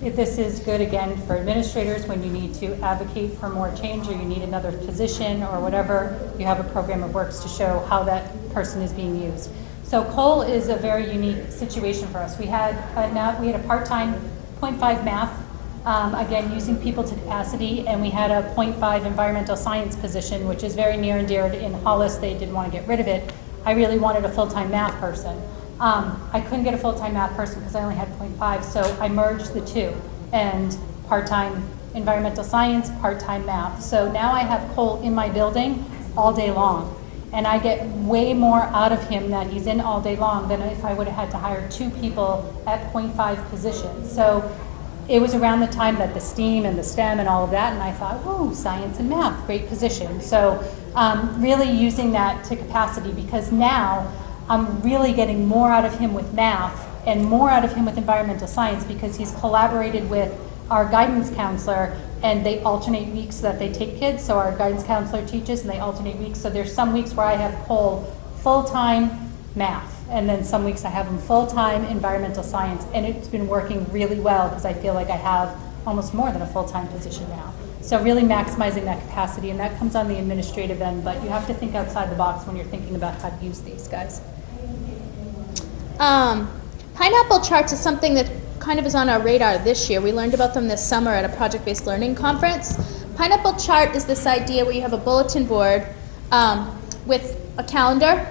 This is good, again, for administrators when you need to advocate for more change or you need another position or whatever. You have a program of works to show how that person is being used. So Cole is a very unique situation for us. We had a part-time 0.5 math, again, using people to capacity, and we had a 0.5 environmental science position, which is very near and dear in Hollis. They didn't want to get rid of it. I really wanted a full-time math person. I couldn't get a full-time math person because I only had 0.5, so I merged the two, and part-time environmental science, part-time math. So now I have Cole in my building all day long, and I get way more out of him that he's in all day long than if I would have had to hire 2 people at 0.5 positions. So it was around the time that the STEAM and the STEM and all of that, and I thought, whoa, science and math, great position. So really using that to capacity, because now I'm really getting more out of him with math and more out of him with environmental science, because he's collaborated with our guidance counselor, and they alternate weeks that they take kids. So our guidance counselor teaches and they alternate weeks. So there's some weeks where I have Cole full-time math, and then some weeks I have them full-time environmental science, and it's been working really well because I feel like I have almost more than a full-time position now. So really maximizing that capacity, and that comes on the administrative end, but you have to think outside the box when you're thinking about how to use these guys. Pineapple charts is something that kind of is on our radar this year. We learned about them this summer at a project-based learning conference. Pineapple chart is this idea where you have a bulletin board with a calendar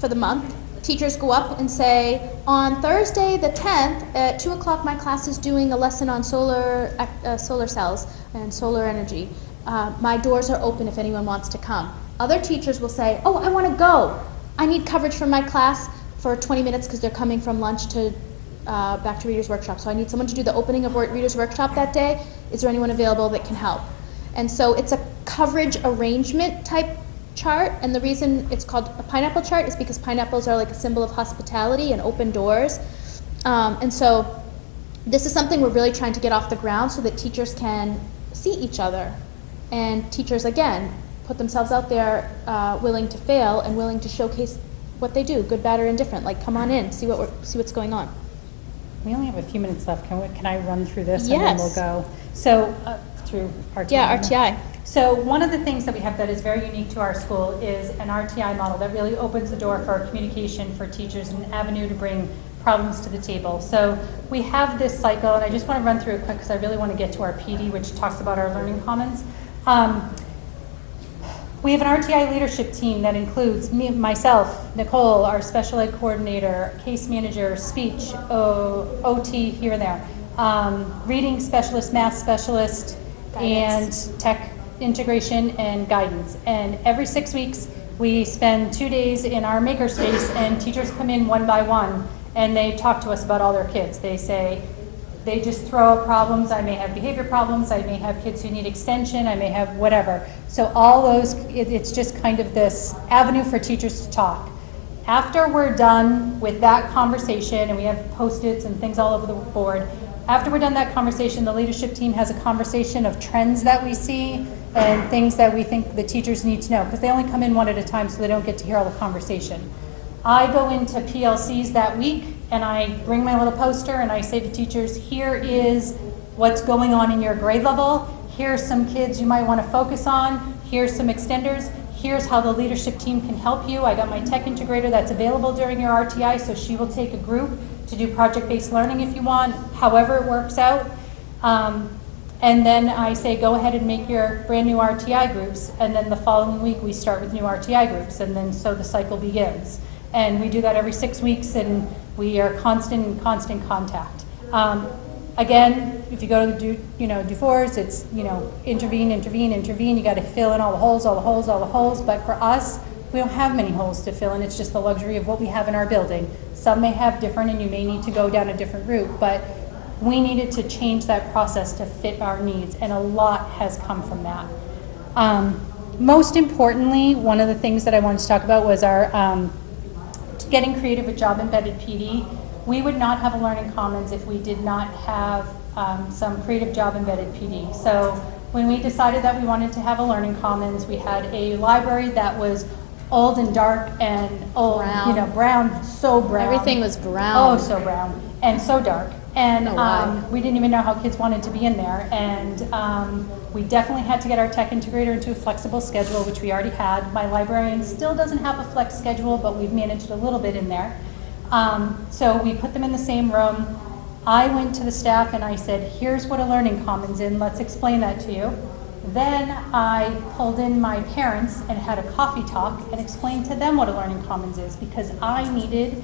for the month. Teachers go up and say, on Thursday the 10th at 2 o'clock my class is doing a lesson on solar cells and solar energy. My doors are open if anyone wants to come. Other teachers will say, oh, I want to go. I need coverage from my class for 20 minutes because they're coming from lunch to back to Reader's Workshop. So I need someone to do the opening of Reader's Workshop that day. Is there anyone available that can help? And so it's a coverage arrangement type chart, and the reason it's called a pineapple chart is because pineapples are like a symbol of hospitality and open doors. And so this is something we're really trying to get off the ground so that teachers can see each other. And teachers, again, put themselves out there willing to fail and willing to showcase what they do, good, bad, or indifferent. Like, come on in, see what's going on. We only have a few minutes left. Can I run through this? Yes. And then we'll go. So through RTI. Yeah, RTI. So one of the things that we have that is very unique to our school is an RTI model that really opens the door for communication for teachers and an avenue to bring problems to the table. So we have this cycle, and I just want to run through it quick because I really want to get to our PD, which talks about our learning commons. We have an RTI leadership team that includes me, myself, Nicole, our special ed coordinator, case manager, speech, OT here and there, reading specialist, math specialist, guidance, and tech integration and guidance. And every 6 weeks, we spend 2 days in our MakerSpace, and teachers come in one by one, and they talk to us about all their kids. They say, they just throw up problems. I may have behavior problems. I may have kids who need extension. I may have whatever. So all those, it's just kind of this avenue for teachers to talk. After we're done with that conversation, and we have Post-its and things all over the board, after we're done that conversation, the leadership team has a conversation of trends that we see and things that we think the teachers need to know, because they only come in one at a time, so they don't get to hear all the conversation. I go into PLCs that week, and I bring my little poster, and I say to teachers, here is what's going on in your grade level. Here's some kids you might want to focus on. Here's some extenders. Here's how the leadership team can help you. I got my tech integrator that's available during your RTI, so she will take a group to do project-based learning if you want, however it works out. And then I say, go ahead and make your brand new RTI groups, and then the following week we start with new RTI groups, and then so the cycle begins. And we do that every 6 weeks, and we are in constant contact. Again, if you go to the DuFours, it's intervene, intervene, intervene. You got to fill in all the holes, all the holes, all the holes. But for us, we don't have many holes to fill in. It's just the luxury of what we have in our building. Some may have different, and you may need to go down a different route. But we needed to change that process to fit our needs, and a lot has come from that. Most importantly, one of the things that I wanted to talk about was our getting creative with job embedded PD. We would not have a Learning Commons if we did not have some creative job embedded PD. So when we decided that we wanted to have a Learning Commons, we had a library that was old and dark and old, brown. Brown, so brown. Everything was brown. Oh, so brown and so dark. And we didn't even know how kids wanted to be in there. And we definitely had to get our tech integrator into a flexible schedule, which we already had. My librarian still doesn't have a flex schedule, but we've managed a little bit in there. So we put them in the same room. I went to the staff and I said, here's what a Learning Commons is. Let's explain that to you. Then I pulled in my parents and had a coffee talk and explained to them what a Learning Commons is, because I needed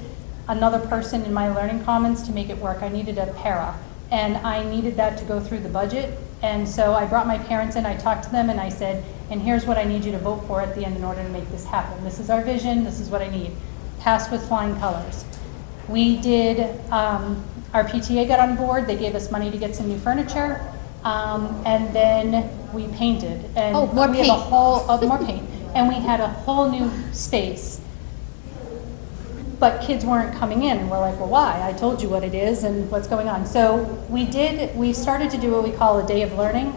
another person in my Learning Commons to make it work. I needed a para, and I needed that to go through the budget. And so I brought my parents in, I talked to them, and I said, and here's what I need you to vote for at the end in order to make this happen. This is our vision, this is what I need. Passed with flying colors. We did, our PTA got on board, they gave us money to get some new furniture, and then we painted. And more we paint. have a whole, more paint. And we had a whole new space. But kids weren't coming in, and we're like, well, why? I told you what it is and what's going on. So we started to do what we call a day of learning,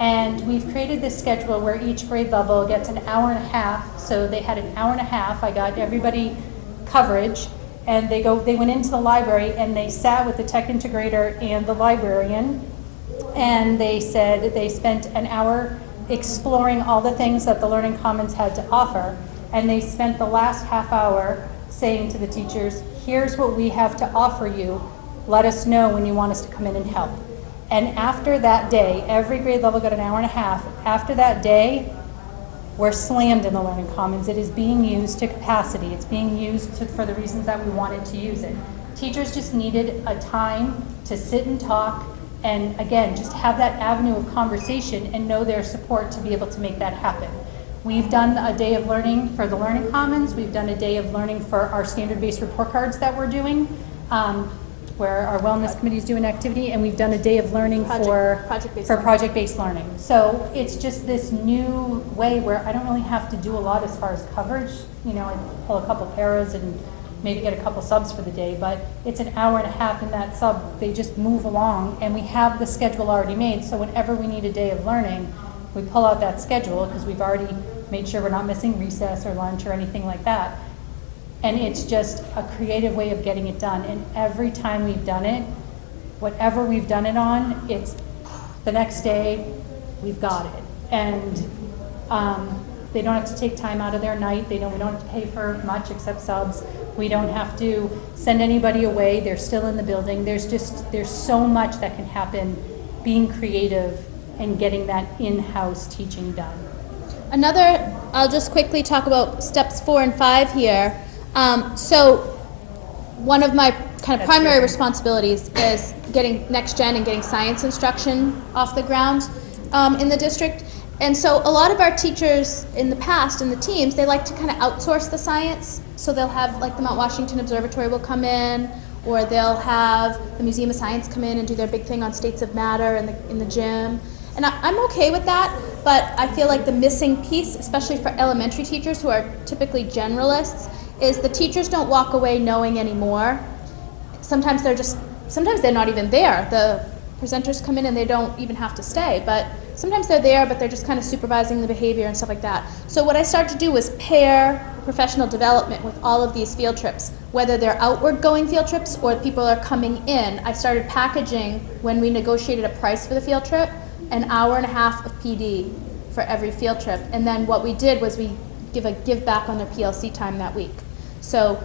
and we've created this schedule where each grade level gets an hour and a half. So they had an hour and a half. I got everybody coverage, and they went into the library and they sat with the tech integrator and the librarian, and they said they spent an hour exploring all the things that the Learning Commons had to offer, and they spent the last half hour saying to the teachers, here's what we have to offer you, let us know when you want us to come in and help. And after that day, every grade level got an hour and a half. After that day, we're slammed in the Learning Commons. It is being used to capacity. It's being used for the reasons that we wanted to use it. Teachers just needed a time to sit and talk, and again, just have that avenue of conversation and know their support to be able to make that happen. We've done a day of learning for the Learning Commons. We've done a day of learning for our standard-based report cards that we're doing, where our wellness committee is doing activity, and we've done a day of learning for project-based learning. So it's just this new way where I don't really have to do a lot as far as coverage. You know, I pull a couple paras and maybe get a couple subs for the day, but it's an hour and a half in that sub. They just move along, and we have the schedule already made, so whenever we need a day of learning, we pull out that schedule because we've already made sure we're not missing recess or lunch or anything like that. And it's just a creative way of getting it done. And every time we've done it, whatever we've done it on, it's the next day, we've got it. And they don't have to take time out of their night. We don't have to pay for much except subs. We don't have to send anybody away. They're still in the building. There's so much that can happen being creative and getting that in-house teaching done. I'll just quickly talk about steps 4 and 5 here. So one of my kind of primary responsibilities is getting next gen and getting science instruction off the ground in the district. And so a lot of our teachers in the past, in the teams, they like to kind of outsource the science. So they'll have, like, the Mount Washington Observatory will come in, or they'll have the Museum of Science come in and do their big thing on states of matter in the gym. And I'm okay with that, but I feel like the missing piece, especially for elementary teachers who are typically generalists, is the teachers don't walk away knowing anymore. Sometimes they're not even there. The presenters come in and they don't even have to stay, but sometimes they're there, but they're just kind of supervising the behavior and stuff like that. So what I started to do was pair professional development with all of these field trips, whether they're outward going field trips or people are coming in. I started packaging, when we negotiated a price for the field trip, an hour and a half of PD for every field trip. And then what we did was we give back on their PLC time that week. So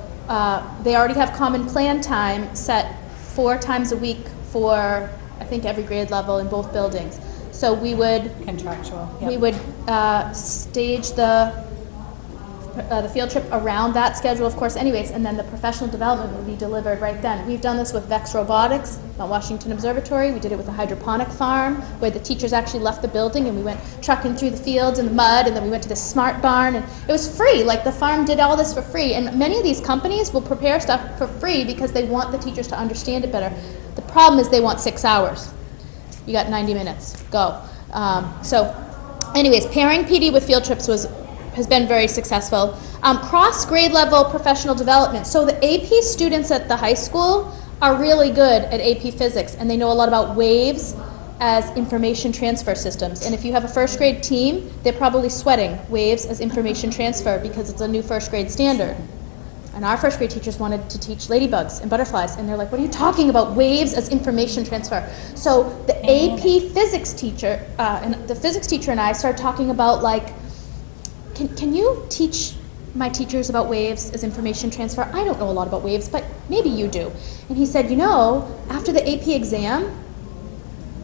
they already have common plan time set 4 times a week for, I think, every grade level in both buildings. So we would contractual. Yep. We would stage the field trip around that schedule, of course, anyways, and then the professional development would be delivered right then. We've done this with VEX Robotics, Mount Washington Observatory. We did it with a hydroponic farm, where the teachers actually left the building and we went trucking through the fields and the mud, and then we went to the smart barn, and it was free. Like, the farm did all this for free, and many of these companies will prepare stuff for free because they want the teachers to understand it better. The problem is they want 6 hours. You got 90 minutes, go. So anyways, pairing PD with field trips has been very successful. Cross grade level professional development. So the AP students at the high school are really good at AP physics, and they know a lot about waves as information transfer systems. And if you have a first grade team, they're probably sweating waves as information transfer because it's a new first grade standard. And our first grade teachers wanted to teach ladybugs and butterflies, and they're like, what are you talking about, waves as information transfer? So the AP physics teacher, and the physics teacher and I started talking about, like, can you teach my teachers about waves as information transfer? I don't know a lot about waves, but maybe you do. And he said, you know, after the AP exam,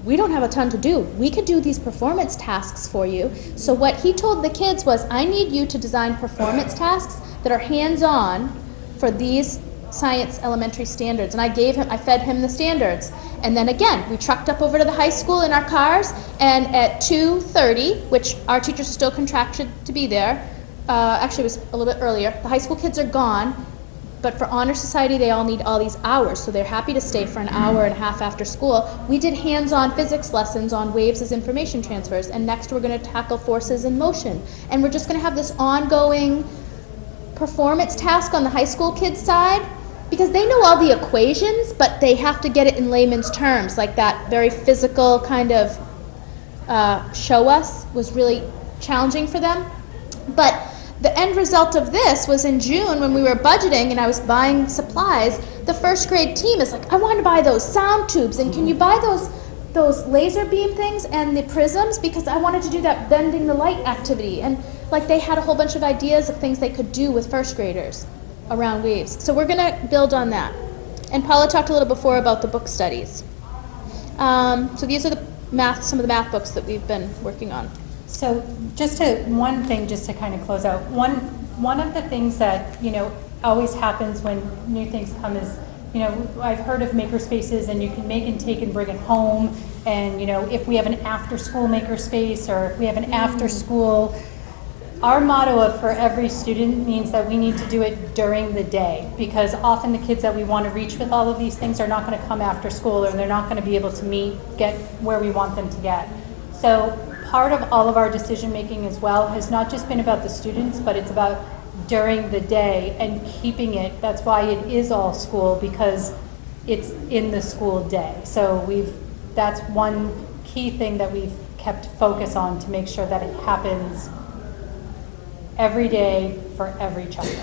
we don't have a ton to do. We could do these performance tasks for you. So what he told the kids was, I need you to design performance tasks that are hands-on for these science elementary standards. And I fed him the standards. And then again, we trucked up over to the high school in our cars, and at 2:30, which our teachers are still contracted to be there, actually it was a little bit earlier, the high school kids are gone, but for Honor Society they all need all these hours, so they're happy to stay for an hour and a half after school. We did hands-on physics lessons on waves as information transfers, and next we're going to tackle forces in motion. And we're just going to have this ongoing performance task on the high school kids' side, because they know all the equations, but they have to get it in layman's terms, like that very physical kind of show us was really challenging for them. But the end result of this was in June when we were budgeting and I was buying supplies, the first grade team is like, I want to buy those sound tubes, and can you buy those laser beam things and the prisms, because I wanted to do that bending the light activity. And like they had a whole bunch of ideas of things they could do with first graders around waves. So we're going to build on that. And Paula talked a little before about the book studies. So these are some of the math books that we've been working on. So one thing just to kind of close out. One of the things that, always happens when new things come is, I've heard of makerspaces and you can make and take and bring it home. And, if we have an after-school makerspace or if we have an after-school, our motto of for every student means that we need to do it during the day, because often the kids that we want to reach with all of these things are not going to come after school, or they're not going to be able to get where we want them to get. So part of all of our decision making as well has not just been about the students, but it's about during the day and keeping it. That's why it is all school, because it's in the school day. So that's one key thing that we've kept focus on to make sure that it happens every day for every child.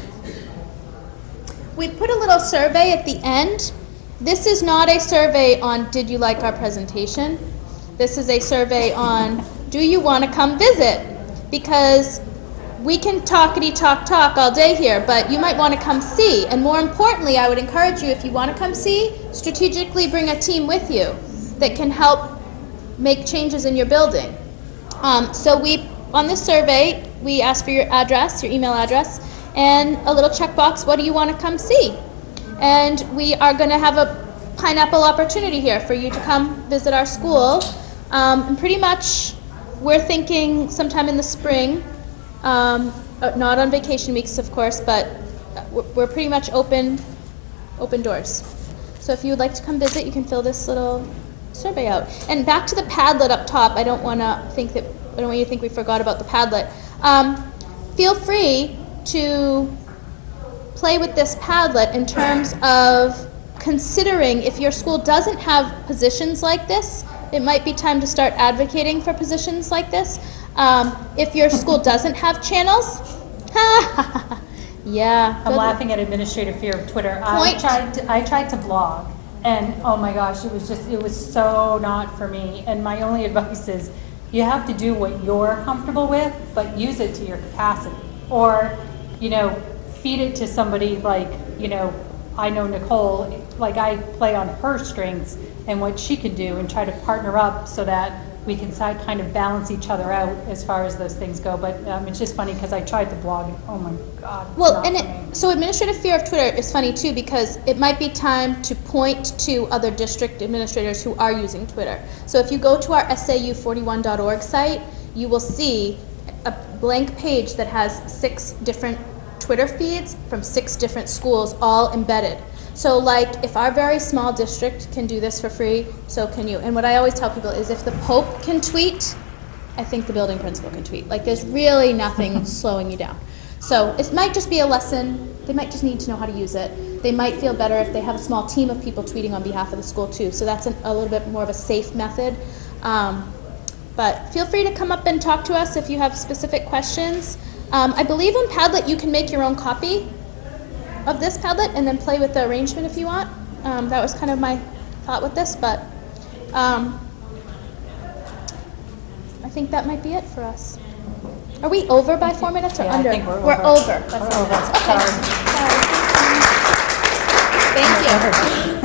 We put a little survey at the end. This is not a survey on did you like our presentation. This is a survey on do you want to come visit? Because we can talk all day here, but you might want to come see. And more importantly, I would encourage you, if you want to come see, strategically bring a team with you that can help make changes in your building. So on this survey, we ask for your address, your email address, and a little checkbox, what do you want to come see? And we are going to have a pineapple opportunity here for you to come visit our school. And pretty much, we're thinking sometime in the spring, not on vacation weeks, of course, but we're pretty much open doors. So if you would like to come visit, you can fill this little survey out. And back to the Padlet up top, I don't want you to think we forgot about the Padlet. Feel free to play with this Padlet in terms of considering if your school doesn't have positions like this, it might be time to start advocating for positions like this. If your school doesn't have channels, yeah. I'm laughing at administrative fear of Twitter. I tried to blog, and oh my gosh, it was so not for me. And my only advice is you have to do what you're comfortable with, but use it to your capacity. Or, feed it to somebody like, I know Nicole, like I play on her strengths and what she can do and try to partner up so that we can kind of balance each other out as far as those things go. But it's just funny because I tried to blog and oh my God. Well, so administrative fear of Twitter is funny too, because it might be time to point to other district administrators who are using Twitter. So if you go to our SAU41.org site, you will see a blank page that has 6 different Twitter feeds from 6 different schools all embedded. So like if our very small district can do this for free, so can you. And what I always tell people is if the Pope can tweet, I think the building principal can tweet. Like there's really nothing slowing you down. So it might just be a lesson. They might just need to know how to use it. They might feel better if they have a small team of people tweeting on behalf of the school too. So that's a little bit more of a safe method. But feel free to come up and talk to us if you have specific questions. I believe on Padlet you can make your own copy of this Padlet and then play with the arrangement if you want. That was kind of my thought with this, but I think that might be it for us. Are we over by 4 minutes or under? I think we're over. We're over. We're over. Okay. Sorry. Thank you.